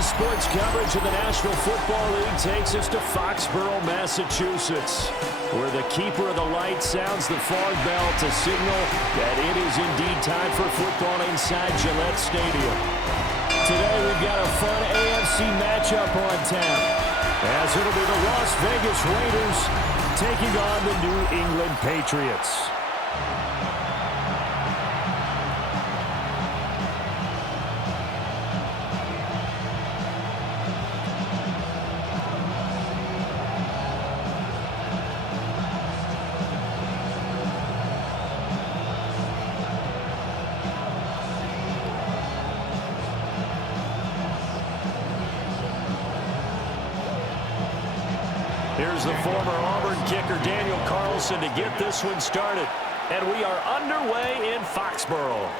Today's sports coverage of the National Football League takes us to Foxborough, Massachusetts, where the keeper of the light sounds the fog bell to signal that it is indeed time for football inside Gillette Stadium. Today we've got a fun AFC matchup on tap, as it'll be the Las Vegas Raiders taking on the New England Patriots. Here's the former Auburn kicker, Daniel Carlson, to get this one started. And we are underway in Foxborough.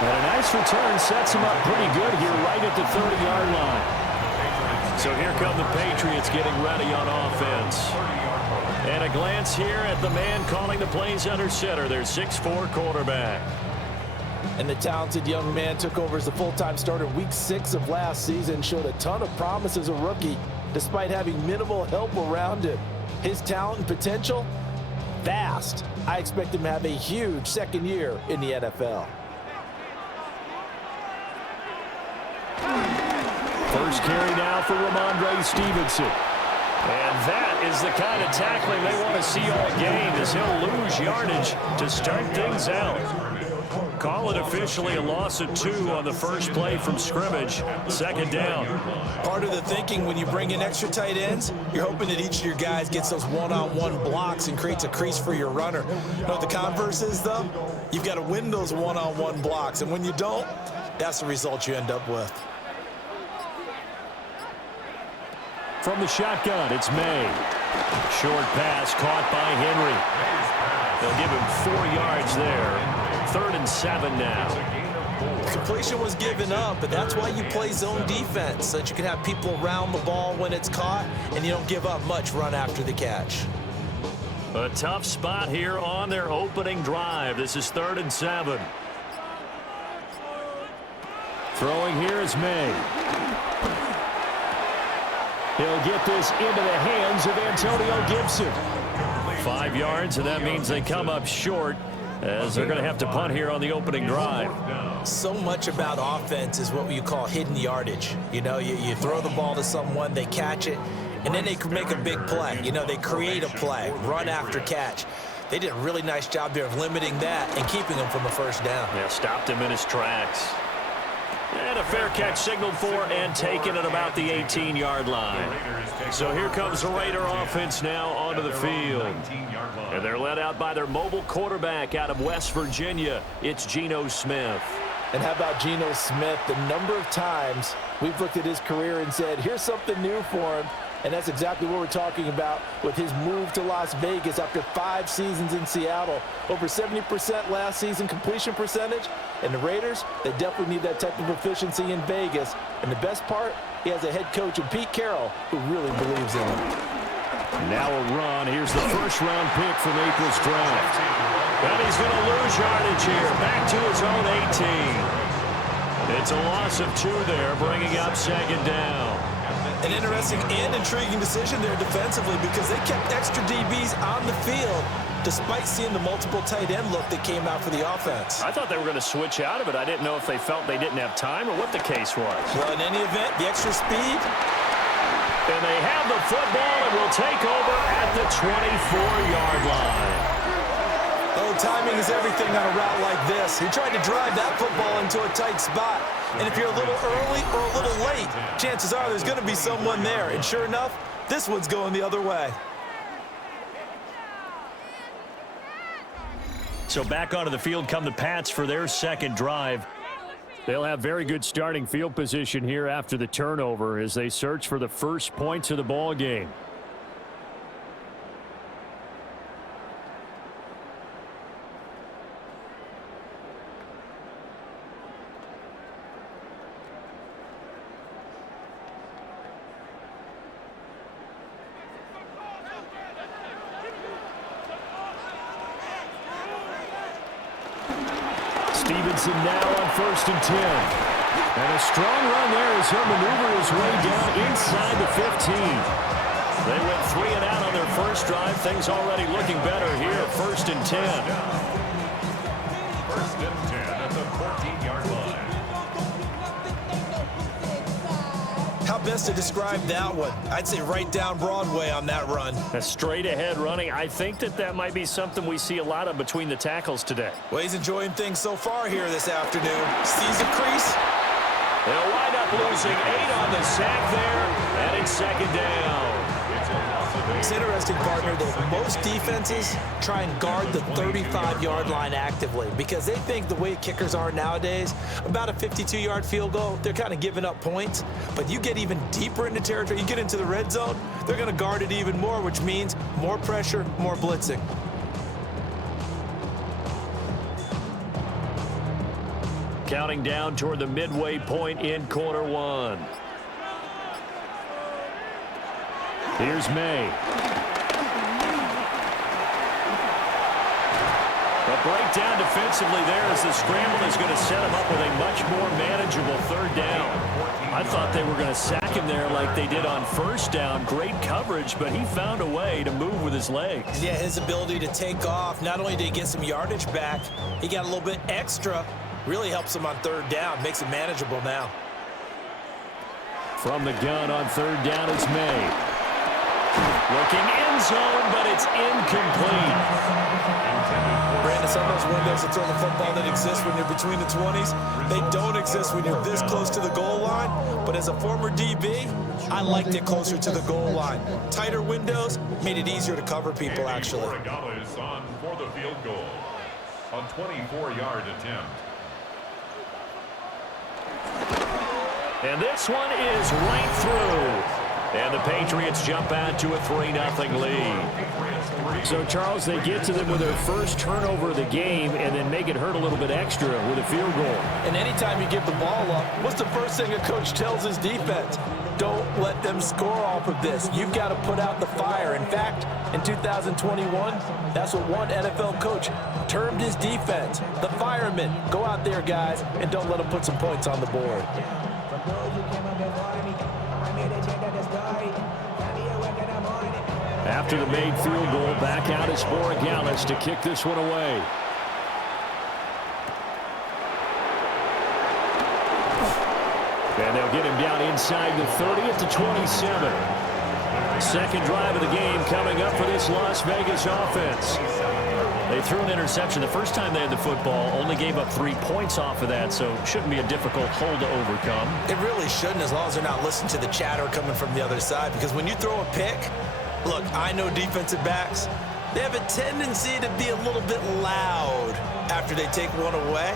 And a nice return sets him up pretty good here right at the 30-yard line. So here come the Patriots getting ready on offense. And a glance here at the man calling the plays under center, their 6'4" quarterback. And the talented young man took over as the full-time starter week 6 of last season, showed a ton of promise as a rookie, despite having minimal help around him. His talent and potential, vast. I expect him to have a huge second year in the NFL. First carry now for Ramondre Stevenson. And that is the kind of tackling they want to see all game, as he'll lose yardage to start things out. Call it officially a loss of 2 on the first play from scrimmage. Second down. Part of the thinking when you bring in extra tight ends, you're hoping that each of your guys gets those one-on-one blocks and creates a crease for your runner. You know what the converse is, though? You've got to win those one-on-one blocks, and when you don't, that's the result you end up with. From the shotgun, it's May. Short pass caught by Henry. They'll give him 4 yards there. 3rd and 7 now. Completion was given up, but that's why you play zone defense, so that you can have people around the ball when it's caught, and you don't give up much run after the catch. A tough spot here on their opening drive. This is 3rd and 7. Throwing here is May. He'll get this into the hands of Antonio Gibson. 5 yards, and that means they come up short, as they're going to have to punt here on the opening drive. So much about offense is what you call hidden yardage. You know, you throw the ball to someone, they catch it, and then they can make a big play. You know, they create a play, run after catch. They did a really nice job there of limiting that and keeping him from a first down. Yeah, stopped him in his tracks. And a fair catch signaled for and taken at about the 18-yard line. So here comes the Raider offense now onto the field. And they're led out by their mobile quarterback out of West Virginia. It's Geno Smith. And how about Geno Smith? The number of times we've looked at his career and said, here's something new for him. And that's exactly what we're talking about with his move to Las Vegas after 5 seasons in Seattle. Over 70% last season completion percentage. And the Raiders, they definitely need that type of efficiency in Vegas. And the best part, he has a head coach in Pete Carroll who really believes in him. Now a run. Here's the first-round pick from April's draft. And he's going to lose yardage here. Back to his own 18. It's a loss of 2 there, bringing up second down. An interesting and intriguing decision there defensively, because they kept extra DBs on the field despite seeing the multiple tight end look that came out for the offense. I thought they were going to switch out of it. I didn't know if they felt they didn't have time or what the case was. Well, in any event, the extra speed. And they have the football and will take over at the 24-yard line. Oh, timing is everything on a route like this. He tried to drive that football into a tight spot. And if you're a little early or a little late, chances are there's going to be someone there. And sure enough, this one's going the other way. So back onto the field come the Pats for their second drive. They'll have very good starting field position here after the turnover as they search for the first points of the ball game. Stevenson now on 1st and 10. And a strong run there as he'll maneuver his way down inside the 15. They went 3 and out on their first drive. Things already looking better here. 1st and 10. 1st and 10 at the 14-yard line. How best to describe that one? I'd say right down Broadway on that run. A straight ahead running. I think that might be something we see a lot of between the tackles today. Well, he's enjoying things so far here this afternoon. Sees a crease. They'll wind up losing 8 on the sack there, and it's 2nd down. It's interesting, partner, that most defenses try and guard the 35-yard line actively because they think the way kickers are nowadays, about a 52-yard field goal, they're kind of giving up points. But you get even deeper into territory, you get into the red zone, they're going to guard it even more, which means more pressure, more blitzing. Counting down toward the midway point in quarter 1. Here's May. A breakdown defensively there as the scramble is going to set him up with a much more manageable 3rd down. I thought they were going to sack him there like they did on 1st down. Great coverage, but he found a way to move with his legs. Yeah, his ability to take off, not only did he get some yardage back, he got a little bit extra. Really helps him on 3rd down, makes it manageable now. From the gun on 3rd down, it's May. Looking end zone, but it's incomplete. Brandon, some of those windows to throw the football that exist when you're between the 20s, they don't exist when you're this close to the goal line. But as a former DB, I liked it closer to the goal line. Tighter windows made it easier to cover people, actually. Regales on for the field goal. A 24-yard attempt. And this one is right through. And the Patriots jump out to a 3-0 lead. So, Charles, they get to them with their first turnover of the game and then make it hurt a little bit extra with a field goal. And anytime you give the ball up, what's the first thing a coach tells his defense? Don't let them score off of this. You've got to put out the fire. In fact, in 2021, that's what one NFL coach termed his defense. The firemen. Go out there, guys, and don't let them put some points on the board. After the made field goal, back out is Regales to kick this one away. And they'll get him down inside the 30 at the 27. Second drive of the game coming up for this Las Vegas offense. They threw an interception the first time they had the football, only gave up 3 points off of that, so shouldn't be a difficult hole to overcome. It really shouldn't, as long as they're not listening to the chatter coming from the other side, because when you throw a pick, look, I know defensive backs, they have a tendency to be a little bit loud after they take one away,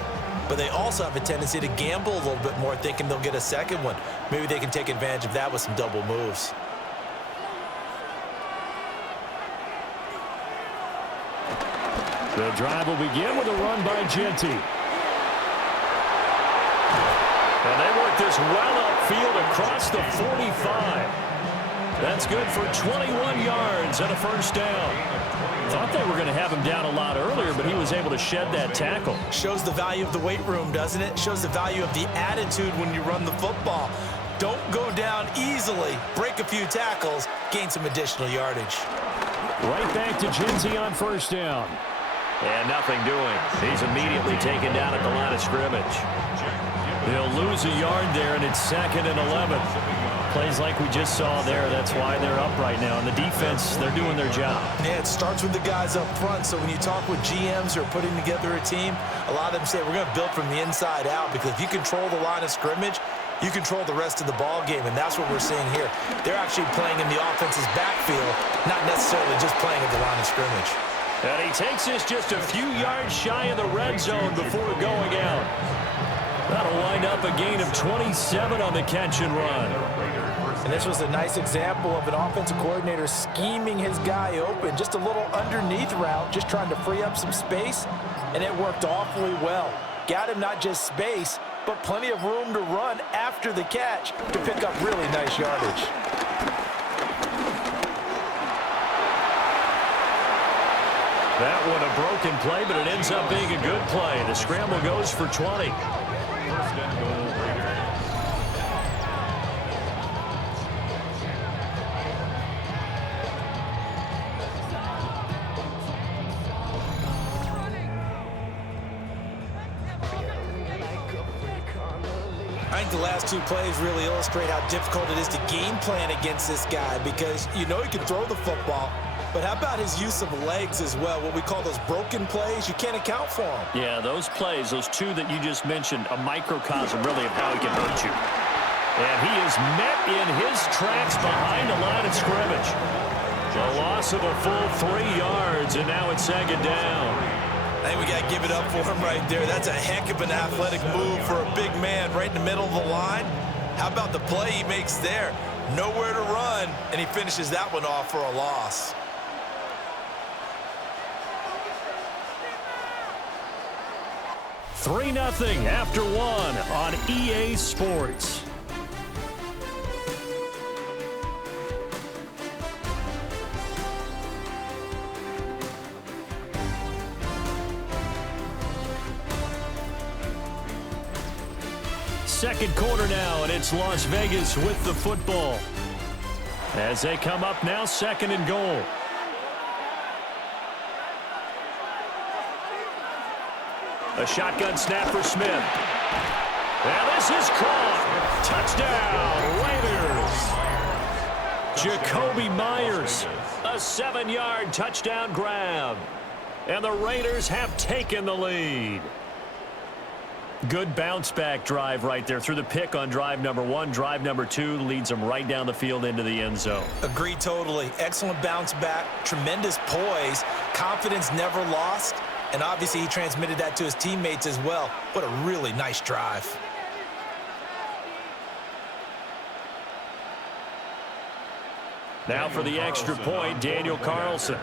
but they also have a tendency to gamble a little bit more, thinking they'll get a second one. Maybe they can take advantage of that with some double moves. The drive will begin with a run by Genty. And they work this well upfield across the 45. That's good for 21 yards and a first down. Thought they were going to have him down a lot earlier, but he was able to shed that tackle. Shows the value of the weight room, doesn't it? Shows the value of the attitude when you run the football. Don't go down easily. Break a few tackles. Gain some additional yardage. Right back to Genty on first down. And nothing doing. He's immediately taken down at the line of scrimmage. They'll lose a yard there, and it's 2nd and 11. Plays like we just saw there. That's why they're up right now. And the defense, they're doing their job. Yeah, it starts with the guys up front. So when you talk with GMs who are putting together a team, a lot of them say we're going to build from the inside out, because if you control the line of scrimmage, you control the rest of the ball game, and that's what we're seeing here. They're actually playing in the offense's backfield, not necessarily just playing at the line of scrimmage. And he takes this just a few yards shy of the red zone before going out. That'll wind up a gain of 27 on the catch and run. And this was a nice example of an offensive coordinator scheming his guy open. Just a little underneath route, just trying to free up some space, and it worked awfully well. Got him not just space, but plenty of room to run after the catch to pick up really nice yardage. That one a broken play, but it ends up being a good play. The scramble goes for 20. First and goal, Raiders. I think the last two plays really illustrate how difficult it is to game plan against this guy because you know he can throw the football, but how about his use of legs as well? What we call those broken plays, you can't account for them. Yeah, those plays, those two that you just mentioned, a microcosm really of how he can hurt you. And he is met in his tracks behind the line of scrimmage. A loss of a full 3 yards, and now it's second down. I think we got to give it up for him right there. That's a heck of an athletic move for a big man right in the middle of the line. How about the play he makes there? Nowhere to run, and he finishes that one off for a loss. Three 3-0 after one on EA Sports. Second quarter now, and it's Las Vegas with the football. As they come up now, second and goal. A shotgun snap for Smith. And this is caught. Touchdown, Raiders. Jacoby Myers, a 7-yard touchdown grab. And the Raiders have taken the lead. Good bounce-back drive right there through the pick on drive number 1. Drive number 2 leads them right down the field into the end zone. Agree totally. Excellent bounce back, tremendous poise, confidence never lost, and obviously he transmitted that to his teammates as well. What a really nice drive. Now for the extra point, Daniel Carlson.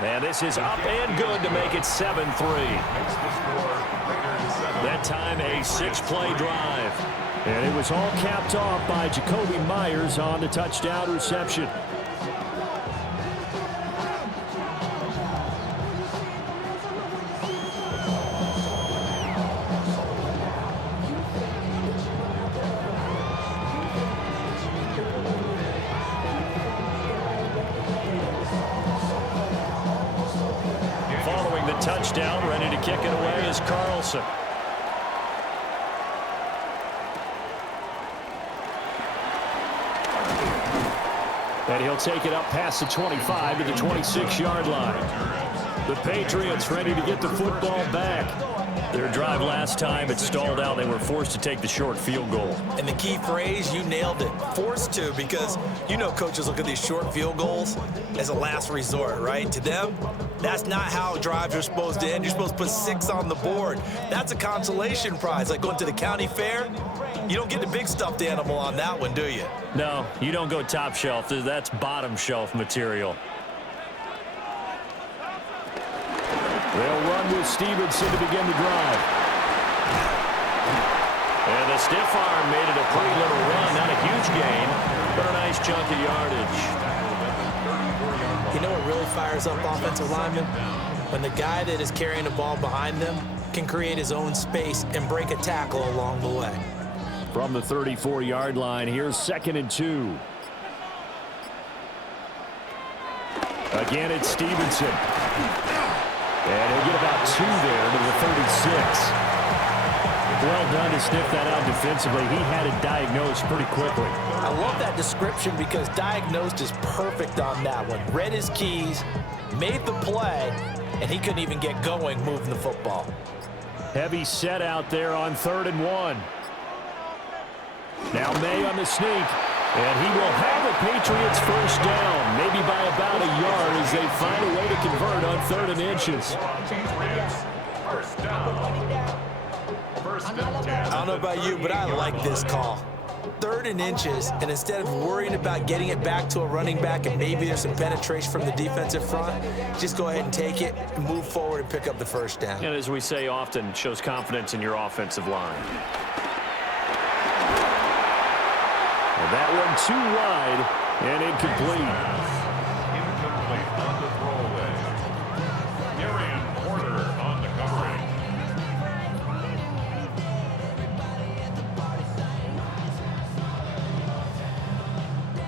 And this is up and good to make it 7-3. That time a 6-play drive. And it was all capped off by Jacoby Myers on the touchdown reception. Touchdown, ready to kick it away is Carlson. And he'll take it up past the 25 to the 26-yard line. The Patriots ready to get the football back. Their drive last time, it stalled out. They were forced to take the short field goal. And the key phrase, you nailed it, forced to, because you know coaches look at these short field goals as a last resort, right? To them, that's not how drives are supposed to end. You're supposed to put 6 on the board. That's a consolation prize, like going to the county fair. You don't get the big stuffed animal on that one, do you? No, you don't go top shelf. That's bottom shelf material. They'll run with Stevenson to begin the drive. And the stiff arm made it a pretty little run. Not a huge gain, but a nice chunk of yardage. You know what really fires up offensive linemen? When the guy that is carrying the ball behind them can create his own space and break a tackle along the way. From the 34-yard line, here's 2nd and 2. Again, it's Stevenson. And he'll get about 2 there to the 36. Well done to sniff that out defensively. He had it diagnosed pretty quickly. I love that description because diagnosed is perfect on that one. Read his keys, made the play, and he couldn't even get going moving the football. Heavy set out there on 3rd and 1. Now May on the sneak. And he will have the Patriots first down, maybe by about a yard as they find a way to convert on 3rd and inches. I don't know about you, but I like this call. 3rd and inches, and instead of worrying about getting it back to a running back and maybe there's some penetration from the defensive front, just go ahead and take it and move forward and pick up the first down. And as we say often, shows confidence in your offensive line. That one too wide, And incomplete. Incomplete on the throwaway. Darian Porter on the covering.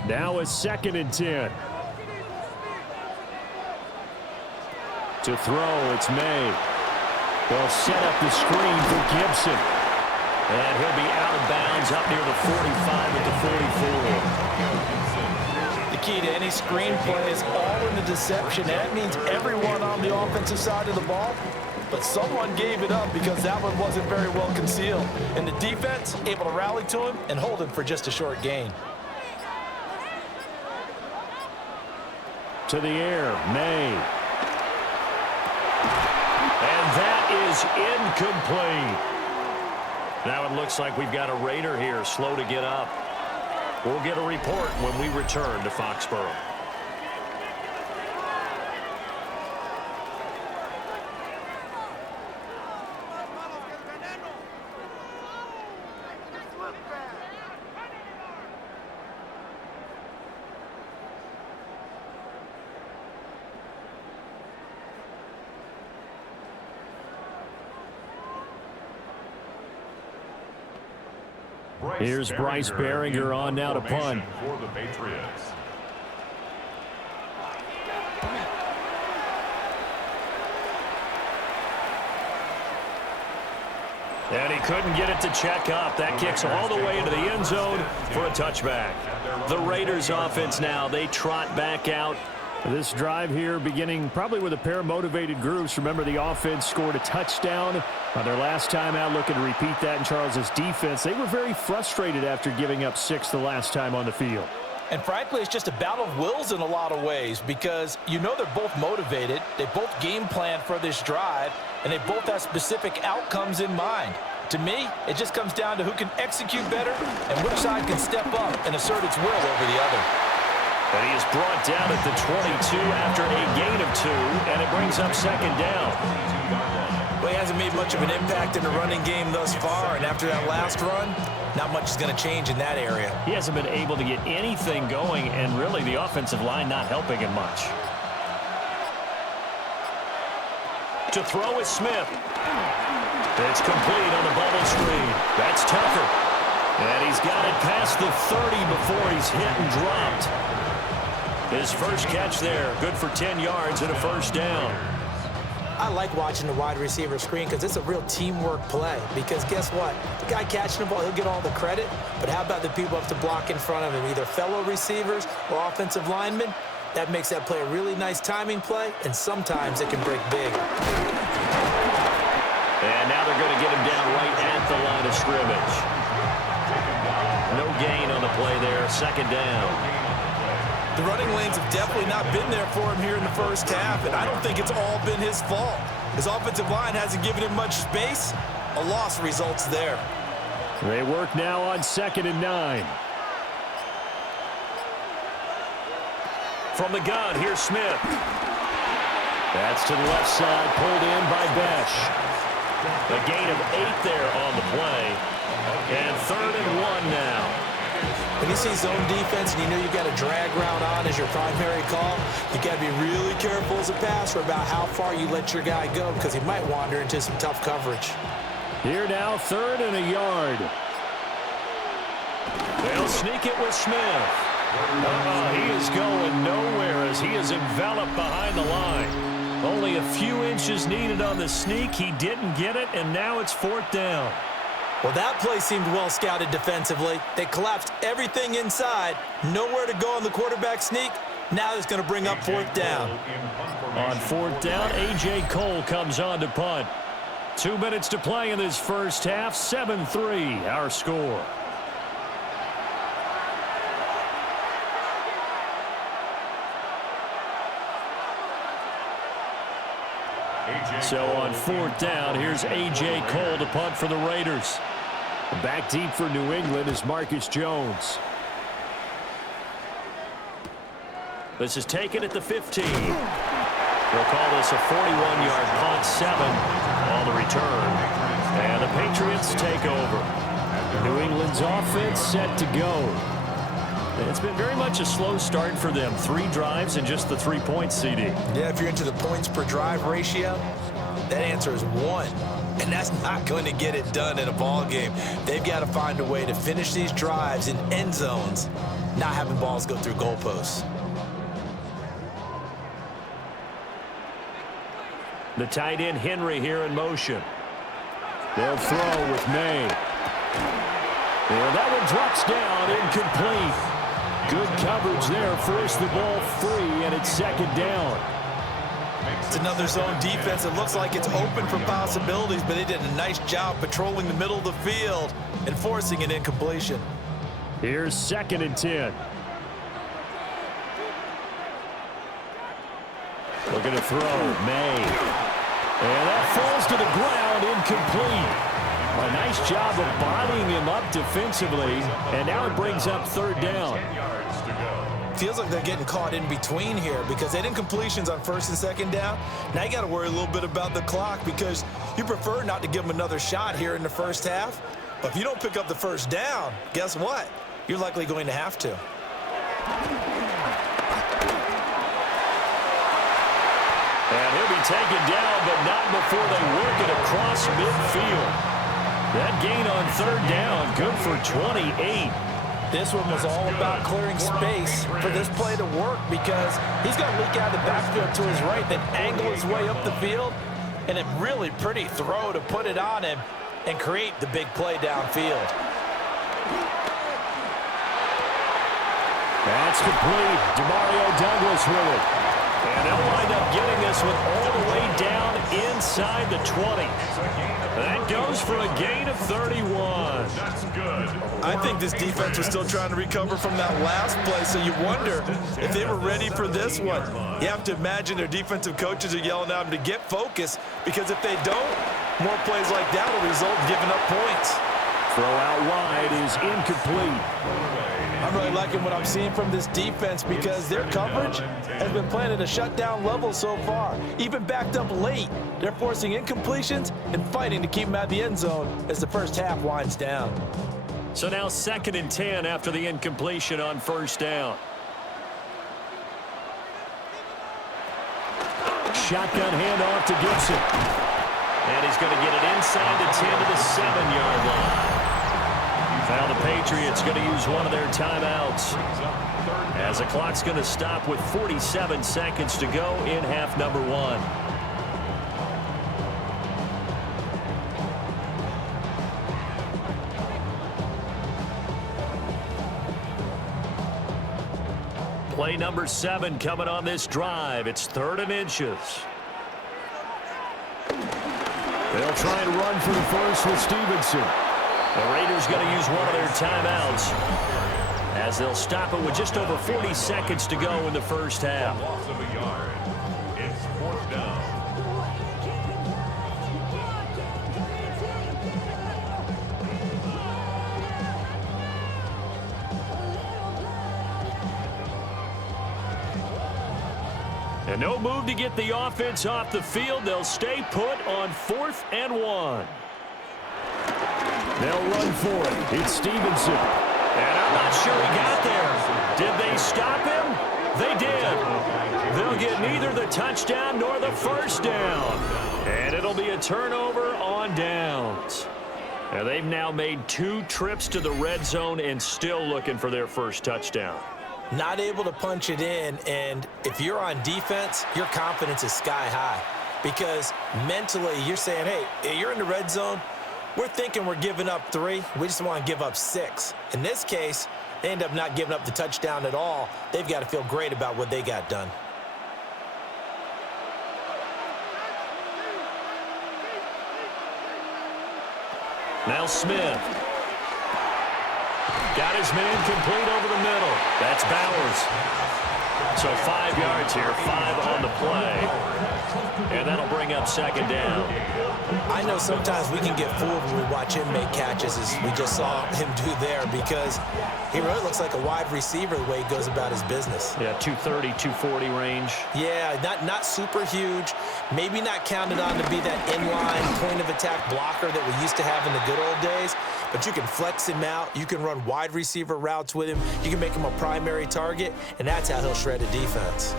Now a 2nd and 10. To throw, it's May. They'll set up the screen for Gibson. And he'll be out of bounds up near the 45 at the 44. The key to any screen play is all in the deception. That means everyone on the offensive side of the ball. But someone gave it up because that one wasn't very well concealed. And the defense able to rally to him and hold him for just a short gain. To the air, May. And that is incomplete. Now it looks like we've got a Raider here, slow to get up. We'll get a report when we return to Foxborough. Here's Bryce Behringer on now to punt. For the Patriots. And he couldn't get it to check up. That kicks all the way into the end zone for a touchback. The Raiders offense now, they trot back out. This drive here beginning probably with a pair of motivated groups. Remember, the offense scored a touchdown on their last time out, looking to repeat that in Charles's defense. They were very frustrated after giving up 6 the last time on the field. And frankly, it's just a battle of wills in a lot of ways because you know they're both motivated. They both game plan for this drive, and they both have specific outcomes in mind. To me, it just comes down to who can execute better and which side can step up and assert its will over the other. And he is brought down at the 22 after a gain of 2, and it brings up 2nd down. Well, he hasn't made much of an impact in the running game thus far, and after that last run, not much is going to change in that area. He hasn't been able to get anything going, and really the offensive line not helping him much. To throw is Smith. It's complete on the bubble screen. That's Tucker. And he's got it past the 30 before he's hit and dropped. His first catch there, good for 10 yards and a first down. I like watching the wide receiver screen because it's a real teamwork play. Because guess what? The guy catching the ball, he'll get all the credit. But how about the people who have to block in front of him, either fellow receivers or offensive linemen? That makes that play a really nice timing play, and sometimes it can break big. And now they're going to get him down right at the line of scrimmage. No gain on the play there, 2nd down. The running lanes have definitely not been there for him here in the first half, and I don't think it's all been his fault. His offensive line hasn't given him much space. A loss results there. They work now on 2nd and 9. From the gun, here's Smith. That's to the left side, pulled in by Besh. A gain of 8 there on the play. And 3rd and 1 now. When you see zone defense and you know you've got a drag route on as your primary call, you got to be really careful as a passer about how far you let your guy go because he might wander into some tough coverage. Here now, 3rd and a yard. They'll sneak it with Smith. He is going nowhere as he is enveloped behind the line. Only a few inches needed on the sneak. He didn't get it, and now it's 4th down. Well, that play seemed well scouted defensively. They collapsed everything inside. Nowhere to go on the quarterback sneak. Now it's going to bring up 4th down. On 4th down, A.J. Cole comes on to punt. 2 minutes to play in this first half. 7-3, our score. So on 4th down, here's A.J. Cole to punt for the Raiders. Back deep for New England is Marcus Jones. This is taken at the 15. We'll call this a 41-yard punt, 7 on the return. And the Patriots take over. New England's offense set to go. It's been very much a slow start for them. 3 drives and just the 3 points, CD. Yeah, if you're into the points per drive ratio, that answer is 1. And that's not going to get it done in a ball game. They've got to find a way to finish these drives in end zones, not having balls go through goalposts. The tight end Henry here in motion. They'll throw with May. And that one drops down, incomplete. Good coverage there, forced the ball free, and it's 2nd down. It's another zone defense. It looks like it's open for possibilities, but they did a nice job patrolling the middle of the field and forcing an incompletion. Here's 2nd and 10. Looking to throw, May. And that falls to the ground, incomplete. A nice job of bodying him up defensively, and now it brings up 3rd down. Feels like they're getting caught in between here because they had incompletions on 1st and 2nd down. Now you got to worry a little bit about the clock because you prefer not to give them another shot here in the first half. But if you don't pick up the 1st down, guess what? You're likely going to have to. And he'll be taken down, but not before they work it across midfield. That gain on 3rd down, good for 28. This one was all about clearing space for this play to work because he's going to leak out of the backfield to his right, then angle his way up the field, and a really pretty throw to put it on him and create the big play downfield. That's complete. Demario Douglas with it. And they'll wind up getting this one all the way down inside the 20. That goes for a gain of 31. That's good. I think this defense was still trying to recover from that last play, so you wonder if they were ready for this one. You have to imagine their defensive coaches are yelling at them to get focused because if they don't, more plays like that will result in giving up points. Throw out wide is incomplete. I'm really liking what I'm seeing from this defense because their coverage has been playing at a shutdown level so far. Even backed up late, they're forcing incompletions and fighting to keep them out of the end zone as the first half winds down. So now 2nd and 10 after the incompletion on 1st down. Shotgun handoff to Gibson. And he's going to get it inside the 10 to the 7-yard line. Now the Patriots going to use one of their timeouts as the clock's going to stop with 47 seconds to go in half number 1. Play number 7 coming on this drive. It's 3rd and inches. They'll try and run for the first with Stevenson. The Raiders going to use one of their timeouts as they'll stop it with just over 40 seconds to go in the first half. Loss of a yard. It's 4th down. And no move to get the offense off the field. They'll stay put on 4th and 1. They'll run for it. It's Stevenson. And I'm not sure he got there. Did they stop him? They did. They'll get neither the touchdown nor the first down. And it'll be a turnover on downs. And they've now made 2 trips to the red zone and still looking for their first touchdown. Not able to punch it in, and if you're on defense, your confidence is sky high because mentally you're saying, hey, you're in the red zone. We're thinking we're giving up 3. We just want to give up 6. In this case, they end up not giving up the touchdown at all. They've got to feel great about what they got done. Now Smith. Got his man complete over the middle. That's Bowers. So 5 yards here, 5 on the play. And that'll bring up second down. I know sometimes we can get fooled when we watch him make catches, as we just saw him do there, because he really looks like a wide receiver the way he goes about his business. Yeah, 230, 240 range. Yeah, not super huge. Maybe not counted on to be that inline point-of-attack blocker that we used to have in the good old days, but you can flex him out. You can run wide receiver routes with him. You can make him a primary target, and that's how he'll shred a defense.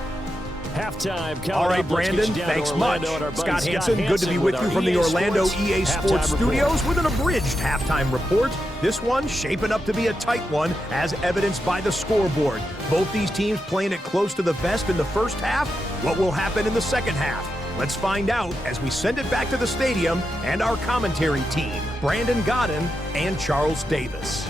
Halftime. All right, Brandon, thanks much. Scott Hansen, good to be with you from the Orlando EA Sports Studios with an abridged halftime report. This one shaping up to be a tight one, as evidenced by the scoreboard. Both these teams playing it close to the vest in the first half. What will happen in the second half? Let's find out as we send it back to the stadium and our commentary team, Brandon Godden and Charles Davis.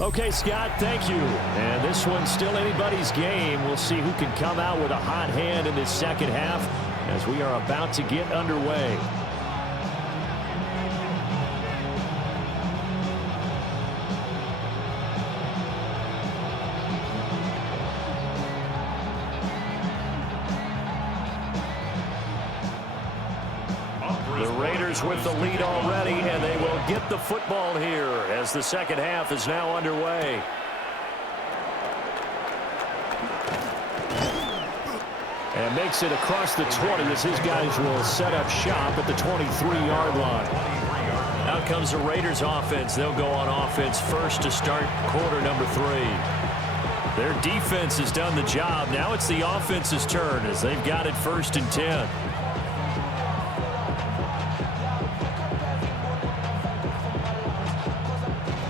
Okay, Scott, thank you. And this one's still anybody's game. We'll see who can come out with a hot hand in this second half as we are about to get underway. The Raiders with the lead already, and they will get the football here as the second half is now underway. And makes it across the 20 as his guys will set up shop at the 23-yard line. Out comes the Raiders offense. They'll go on offense first to start quarter number 3. Their defense has done the job. Now it's the offense's turn as they've got it 1st and 10.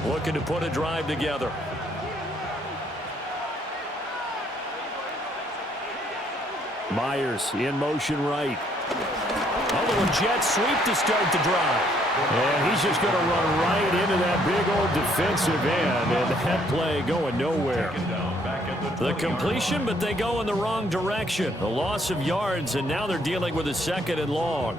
Looking to put a drive together. Myers in motion right. A little jet sweep to start the drive. And he's just going to run right into that big old defensive end. And that play going nowhere. The completion, but they go in the wrong direction. A loss of yards, and now they're dealing with a 2nd and long.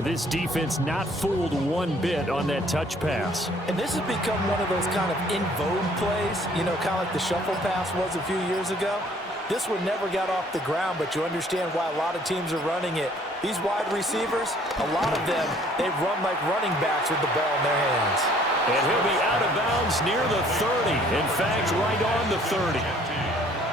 This defense not fooled one bit on that touch pass. And this has become one of those kind of in vogue plays, you know, kind of like the shuffle pass was a few years ago. This one never got off the ground, but you understand why a lot of teams are running it. These wide receivers, a lot of them, they run like running backs with the ball in their hands. And he'll be out of bounds near the 30. In fact, right on the 30.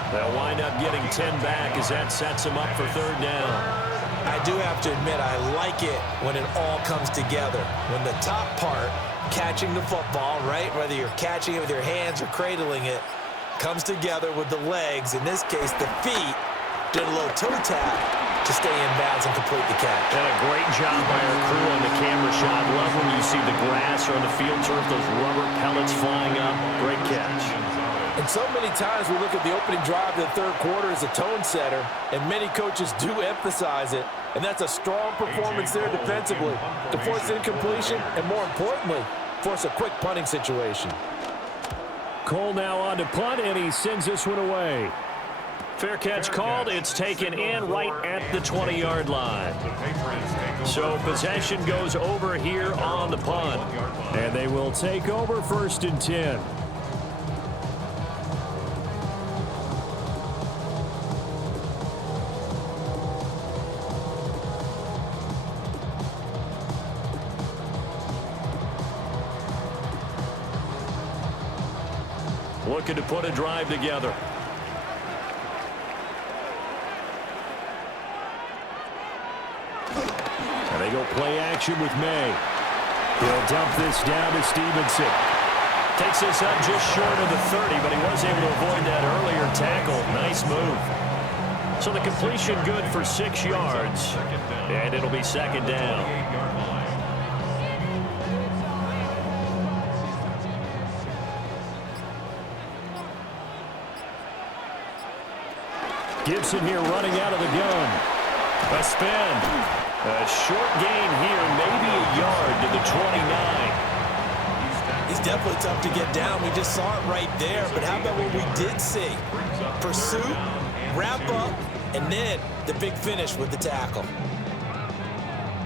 They'll wind up getting 10 back as that sets them up for 3rd down. I do have to admit, I like it when it all comes together. When the top part, catching the football, right, whether you're catching it with your hands or cradling it, comes together with the legs, in this case the feet, did a little toe tap to stay in bounds and complete the catch. And a great job by our crew on the camera shot. Love when you see the grass or on the field turf, those rubber pellets flying up. Great catch. And so many times we look at the opening drive of the 3rd quarter as a tone setter, and many coaches do emphasize it, and that's a strong performance there defensively to force incompletion and, more importantly, force a quick punting situation. Cole now on to punt, and he sends this one away. Fair catch called. It's taken in right at the 20-yard line. So possession goes over here on the punt, and they will take over 1st and 10. Looking to put a drive together. And they go play action with May. He'll dump this down to Stevenson. Takes this up just short of the 30, but he was able to avoid that earlier tackle. Nice move. So the completion good for 6 yards. And it'll be 2nd down. Gibson here running out of the gun. A spin. A short gain here, maybe a yard to the 29. He's definitely tough to get down. We just saw it right there. But how about what we did see? Pursuit, wrap up, and then the big finish with the tackle.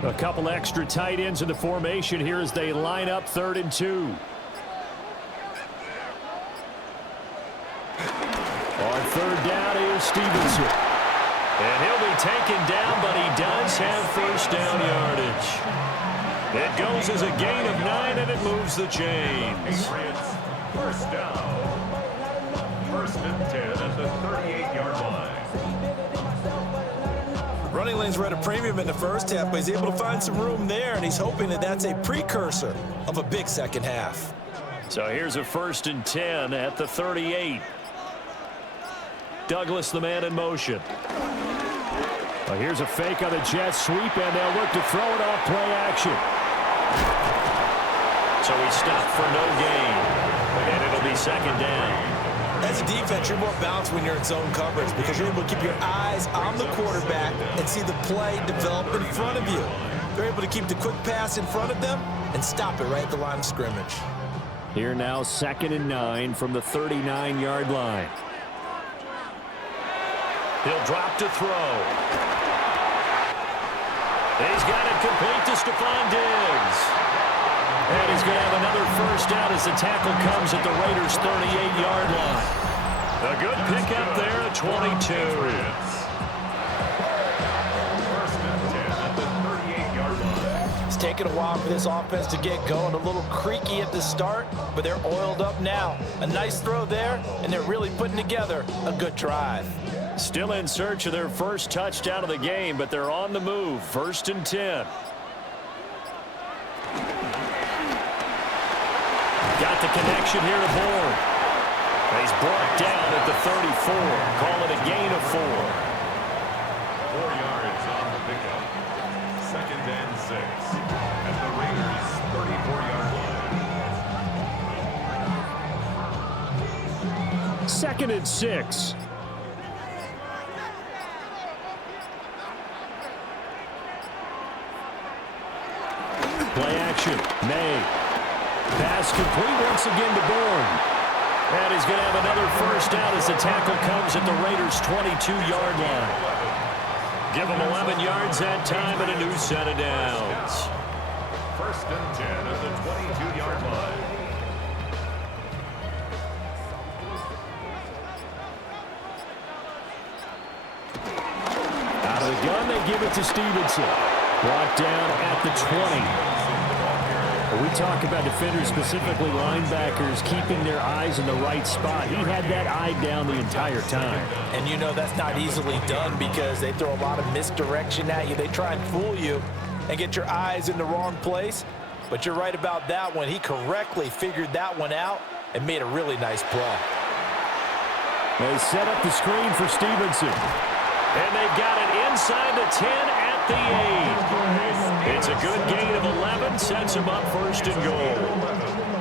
A couple extra tight ends in the formation here as they line up 3rd and 2. On third down is Stevenson. And he'll be taken down, but he does have first down yardage. It goes as a gain of 9, and it moves the chains. First down. First and 10 at the 38-yard line. Running lanes were at a premium in the first half, but he's able to find some room there, and he's hoping that that's a precursor of a big second half. So here's a first and 10 at the 38. Douglas, the man in motion. Well, here's a fake on the jet sweep, and they'll look to throw it off play action. So he stopped for no gain, and it'll be second down. As a defense, you're more balanced when you're in zone coverage because you're able to keep your eyes on the quarterback and see the play develop in front of you. They're able to keep the quick pass in front of them and stop it right at the line of scrimmage. Here now, second and 9 from the 39-yard line. He'll drop to throw. He's got it complete to Stephon Diggs. And he's going to have another first down as the tackle comes at the Raiders' 38-yard line. A good pickup there at 22. First and 10 at the 38-yard line. It's taken a while for this offense to get going. A little creaky at the start, but they're oiled up now. A nice throw there, and they're really putting together a good drive. Still in search of their first touchdown of the game, but they're on the move. First and 10. Got the connection here to Bourne. He's brought down at the 34. Call it a gain of 4. 4 yards on the pickup. Second and 6 at the Raiders' 34-yard line. Second and 6. Play action. May. Pass complete once again to Bourne. And he's going to have another first down as the tackle comes at the Raiders' 22-yard line. Give him 11 yards that time and a new set of downs. First and 10 at the 22-yard line. Out of the gun, they give it to Stevenson. Brought down at the 20. We talk about defenders, specifically linebackers, keeping their eyes in the right spot. He had that eye down the entire time. And you know that's not easily done because they throw a lot of misdirection at you. They try and fool you and get your eyes in the wrong place. But you're right about that one. He correctly figured that one out and made a really nice play. They set up the screen for Stevenson. And they've got it inside the 10 at the 8. It's a good gain of 11, sets them up first and goal.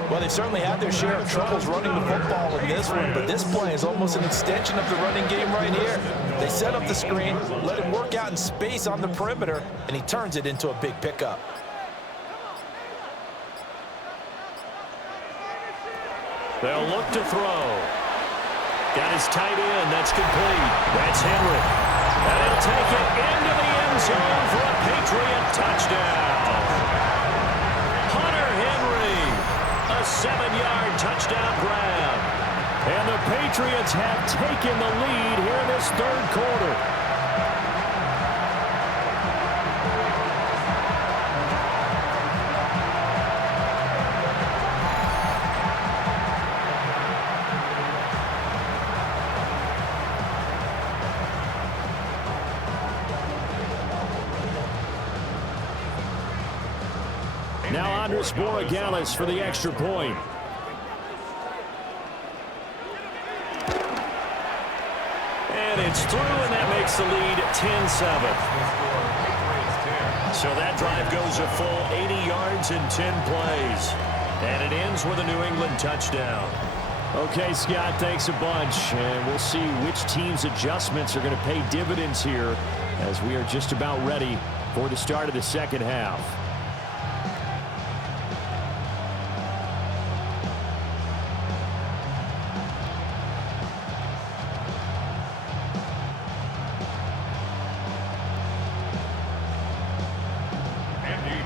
Well, they certainly had their share of troubles running the football in this one, but this play is almost an extension of the running game right here. They set up the screen, let him work out in space on the perimeter, and he turns it into a big pickup. They'll look to throw. Got his tight end. That's complete. That's Henry. And he'll take it into the end zone for a Patriot touchdown. Hunter Henry, a 7-yard touchdown grab. And the Patriots have taken the lead here in this third quarter. Now Andres Borregales for the extra point. And it's through, and that makes the lead 10-7. So that drive goes a full 80 yards in 10 plays. And it ends with a New England touchdown. Okay, Scott, thanks a bunch. And we'll see which team's adjustments are going to pay dividends here as we are just about ready for the start of the second half.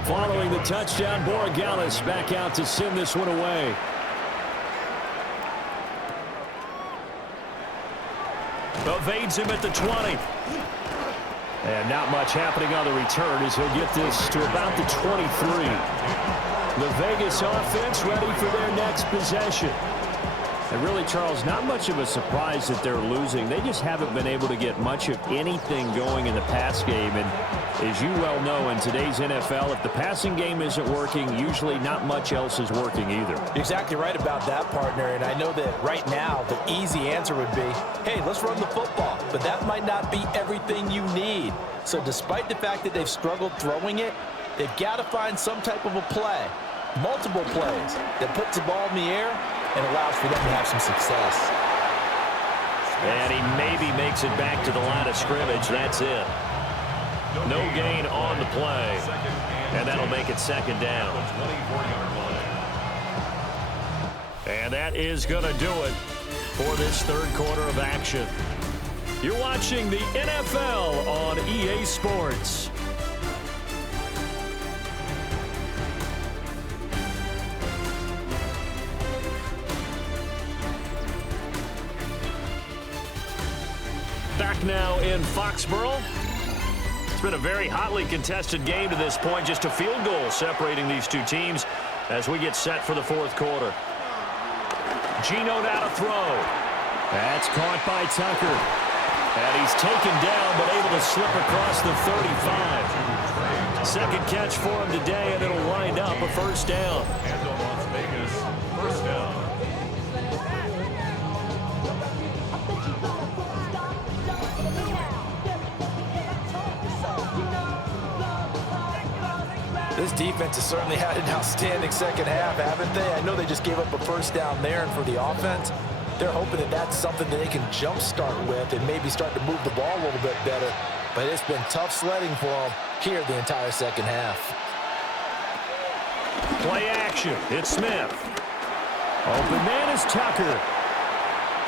Following the touchdown, Borregales back out to send this one away. Evades him at the 20. And not much happening on the return as he'll get this to about the 23. The Vegas offense ready for their next possession. And really, Charles, not much of a surprise that they're losing. They just haven't been able to get much of anything going in the pass game. And as you well know, in today's NFL, if the passing game isn't working, usually not much else is working either. You're exactly right about that, partner. And I know that right now the easy answer would be, hey, let's run the football. But that might not be everything you need. So despite the fact that they've struggled throwing it, they've got to find some type of a play, multiple plays, that puts the ball in the air and allows for them to have some success. And he maybe makes it back to the line of scrimmage. That's it. No gain on the play. And that'll make it second down. And that is going to do it for this third quarter of action. You're watching the NFL on EA Sports. Back now in Foxborough. It's been a very hotly contested game to this point. Just a field goal separating these two teams as we get set for the fourth quarter. Geno now to throw. That's caught by Tucker. And he's taken down but able to slip across the 35. Second catch for him today, and it'll wind up a first down. And on Las Vegas, first down. This defense has certainly had an outstanding second half, haven't they? I know they just gave up a first down there, and for the offense, they're hoping that that's something that they can jumpstart with and maybe start to move the ball a little bit better. But it's been tough sledding for them here the entire second half. Play action. It's Smith. Open man is Tucker.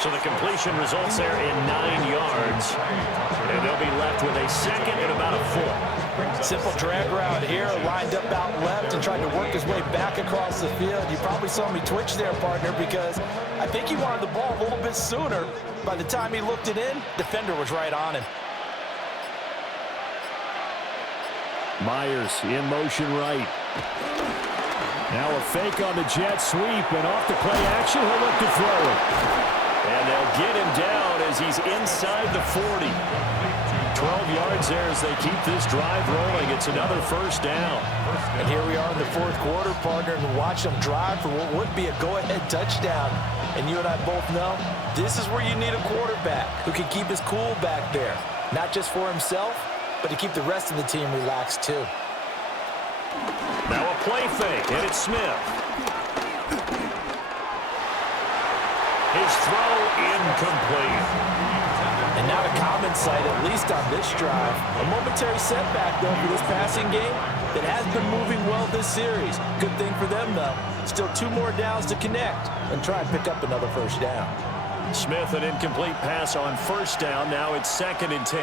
So the completion results there in 9 yards. And they'll be left with a second and about a foot. Simple drag route here, lined up out left and tried to work his way back across the field. You probably saw me twitch there, partner, because I think he wanted the ball a little bit sooner. By the time he looked it in, defender was right on him. Myers in motion right. Now a fake on the jet sweep, and off the play action, he'll look to throw it. And they'll get him down as he's inside the 40. 12 yards there as they keep this drive rolling. It's another first down. And here we are in the fourth quarter, partner, and watch them drive for what would be a go-ahead touchdown. And you and I both know this is where you need a quarterback who can keep his cool back there. Not just for himself, but to keep the rest of the team relaxed too. Now a play fake, and it's Smith. His throw incomplete. And not a common sight, at least on this drive. A momentary setback, though, for this passing game that has been moving well this series. Good thing for them, though. Still 2 more downs to connect and try and pick up another first down. Smith, an incomplete pass on first down. Now it's 2nd and 10.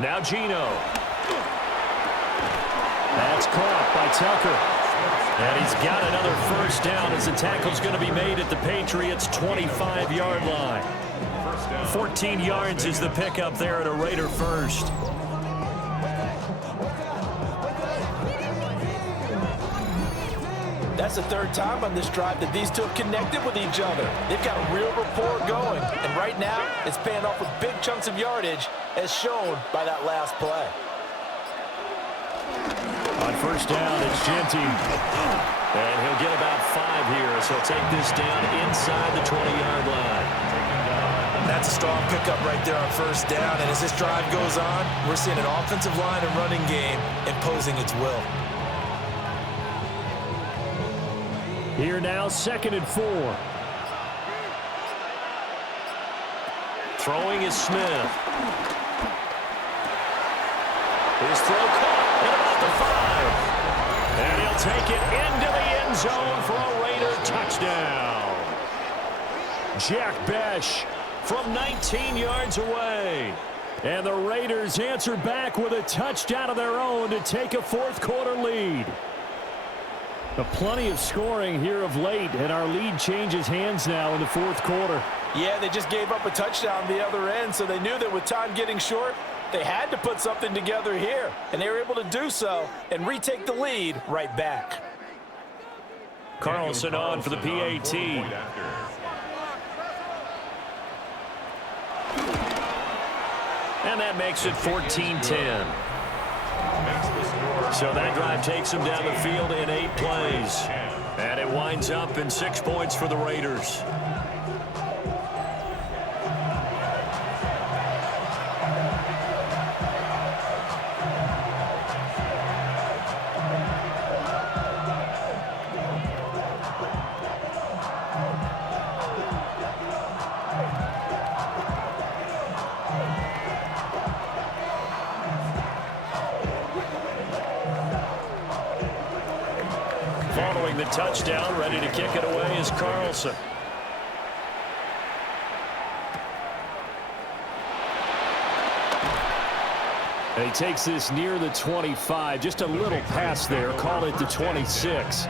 Now Geno. That's caught by Tucker. And he's got another first down as the tackle's going to be made at the Patriots' 25-yard line. 14 yards is the pickup there at a Raider first. That's the 3rd time on this drive that these two have connected with each other. They've got a real rapport going. And right now, it's paying off with big chunks of yardage, as shown by that last play. On first down, it's Genty. And he'll get about 5 here, so he'll take this down inside the 20-yard line. That's a strong pickup right there on first down. And as this drive goes on, we're seeing an offensive line and running game imposing its will. Here now, 2nd and 4. Throwing is Smith. His throw caught at about the 5. And he'll take it into the end zone for a Raider touchdown. Jack Besh from 19 yards away. And the Raiders answer back with a touchdown of their own to take a fourth quarter lead. Plenty of scoring here of late, and our lead changes hands now in the fourth quarter. Yeah, they just gave up a touchdown the other end, so they knew that with time getting short, they had to put something together here, and they were able to do so and retake the lead right back. Carlson on for the PAT. And that makes it 14-10. So that drive takes them down the field in 8 plays. And it winds up in 6 points for the Raiders. Following the touchdown, ready to kick it away is Carlson. And he takes this near the 25, just a little pass there, call it the 26.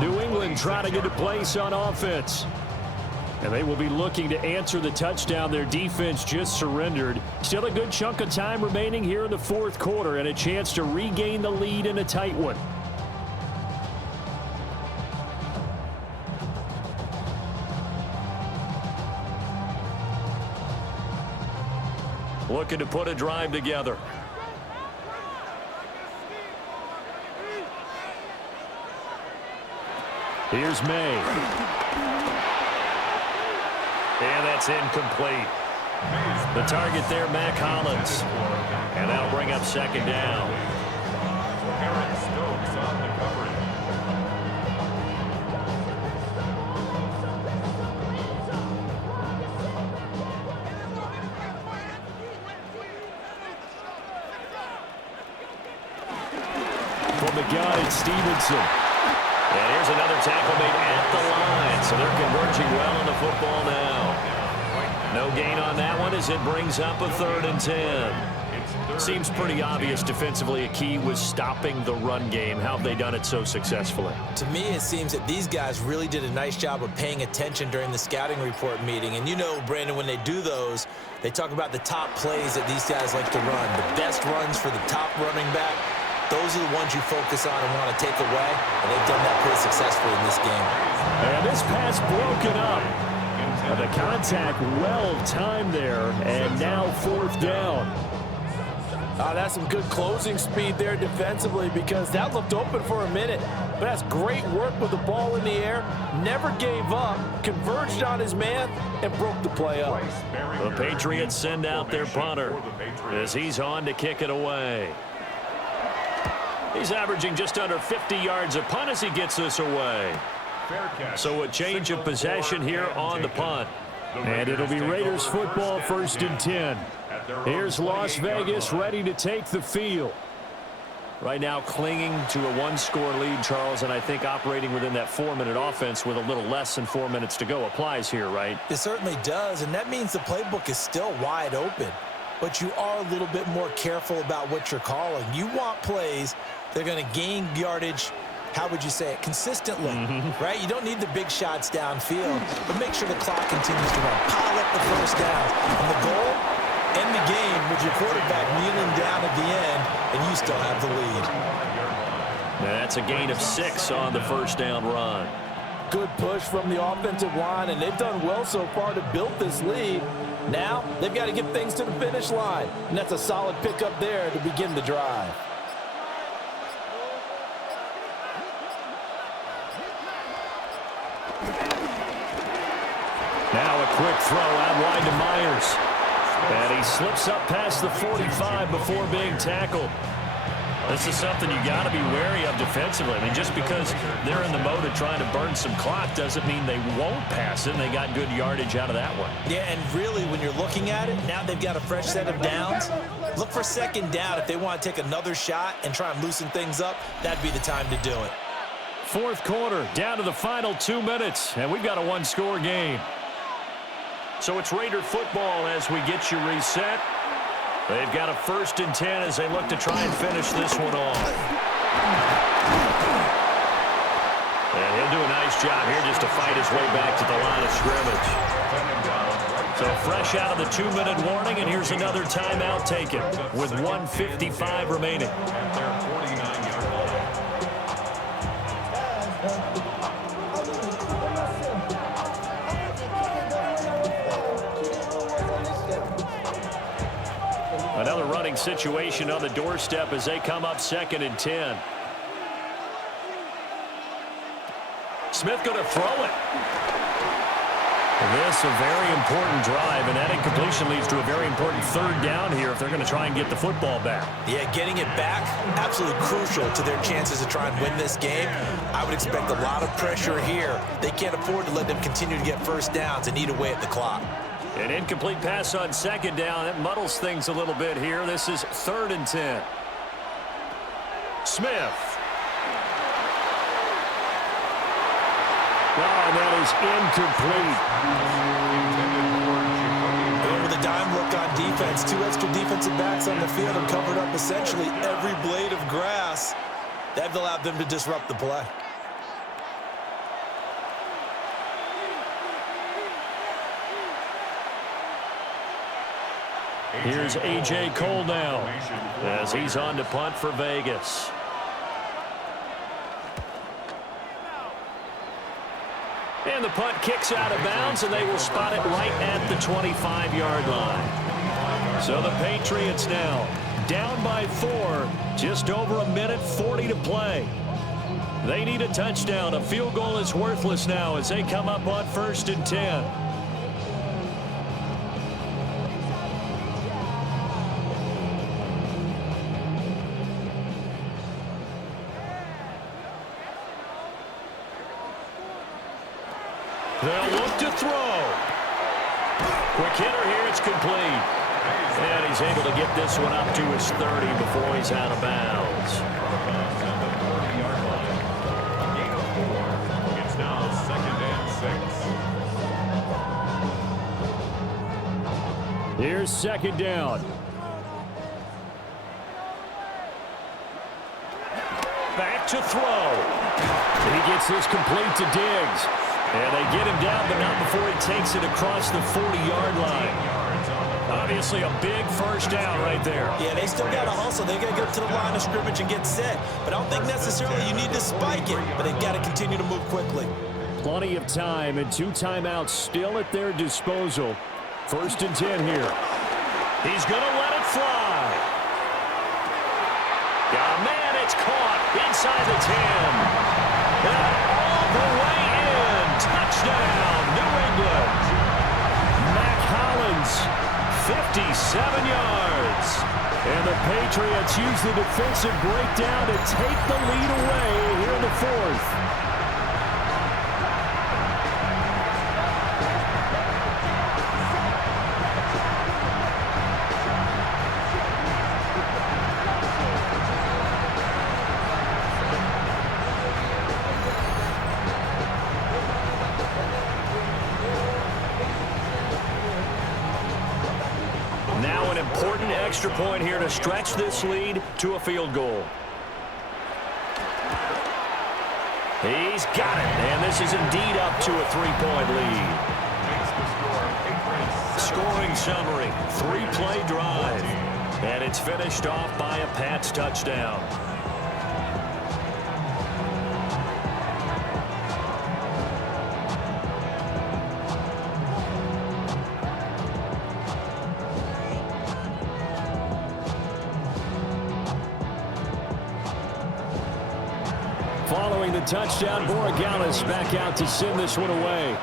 New England trying to get a place on offense. And they will be looking to answer the touchdown their defense just surrendered. Still a good chunk of time remaining here in the fourth quarter and a chance to regain the lead in a tight one. Looking to put a drive together. Here's May. And that's incomplete. The target there, Mac Hollins. And that'll bring up second down. Aaron Stokes on the coverage. From the gun, it's Stevenson. And here's another tackle made at the line. So they're converging well on the football now. No gain on that one as it brings up a 3rd and 10. Seems pretty obvious defensively a key was stopping the run game. How have they done it so successfully? To me, it seems that these guys really did a nice job of paying attention during the scouting report meeting. And you know, Brandon, when they do those, they talk about the top plays that these guys like to run. The best runs for the top running back. Those are the ones you focus on and want to take away, and they've done that pretty successfully in this game. And this pass broken up. The contact well timed there, and now 4th down. That's some good closing speed there defensively because that looked open for a minute. But that's great work with the ball in the air. Never gave up, converged on his man, and broke the play up. The Patriots send out their punter as he's on to kick it away. He's averaging just under 50 yards a punt as he gets this away. So a change of possession here on the punt. And it'll be Raiders football 1st and 10. Here's Las Vegas ready to take the field. Right now clinging to a 1-score lead, Charles, and I think operating within that 4-minute offense with a little less than 4 minutes to go applies here, right? It certainly does, and that means the playbook is still wide open. But you are a little bit more careful about what you're calling. You want plays that are going to gain yardage, how would you say it, consistently, right? You don't need the big shots downfield, but make sure the clock continues to run. Pile up the first down. And the goal, end the game with your quarterback kneeling down at the end, and you still have the lead. Now that's a gain of 6 on the 1st down run. Good push from the offensive line, and they've done well so far to build this lead. Now they've got to get things to the finish line, and that's a solid pickup there to begin the drive. Now a quick throw out wide to Myers. And he slips up past the 45 before being tackled. This is something you got to be wary of defensively. I mean, just because they're in the mode of trying to burn some clock doesn't mean they won't pass it, and they got good yardage out of that one. Yeah, and really, when you're looking at it, now they've got a fresh set of downs. Look for 2nd down. If they want to take another shot and try and loosen things up, that'd be the time to do it. 4th quarter, down to the final 2 minutes, and we've got a 1-score game. So it's Raider football as we get you reset. They've got a 1st and 10 as they look to try and finish this one off. And he'll do a nice job here just to fight his way back to the line of scrimmage. So fresh out of the 2-minute warning, and here's another timeout taken with 1:55 remaining. Another running situation on the doorstep as they come up 2nd and 10. Smith going to throw it. This a very important drive, and that incompletion leads to a very important 3rd down here if they're going to try and get the football back. Yeah, getting it back, absolutely crucial to their chances to try and win this game. I would expect a lot of pressure here. They can't afford to let them continue to get first downs and eat away at the clock. An incomplete pass on 2nd down. It muddles things a little bit here. This is 3rd and 10. Smith. Oh, and that is incomplete. And with a dime look on defense, 2 extra defensive backs on the field and covered up essentially every blade of grass. That allowed them to disrupt the play. Here's A.J. Cole now as he's on to punt for Vegas. And the punt kicks out of bounds, and they will spot it right at the 25-yard line. So the Patriots now down by 4, just over 1:40 to play. They need a touchdown. A field goal is worthless now as they come up on 1st and 10. They'll look to throw. Quick hitter here, it's complete. And he's able to get this one up to his 30 before he's out of bounds. It's now 2nd and 6. Here's 2nd down. Back to throw. He gets this complete to Diggs. And they get him down, but not before he takes it across the 40-yard line. Obviously a big first down right there. Yeah, they still got to hustle. They got to go to the line of scrimmage and get set. But I don't think necessarily you need to spike it, but they've got to continue to move quickly. Plenty of time and 2 timeouts still at their disposal. 1st and 10 here. He's going to let it fly. Oh, man, it's caught inside the 10. And all the way in. Touchdown, New England. Mac Hollins, 57 yards. And the Patriots use the defensive breakdown to take the lead away here in the 4th. Now an important extra point here to stretch this lead to a field goal. He's got it, and this is indeed up to a 3-point lead. Scoring summary, 3-play drive, and it's finished off by a Pats touchdown. Following the touchdown, Borregales back out to send this one away.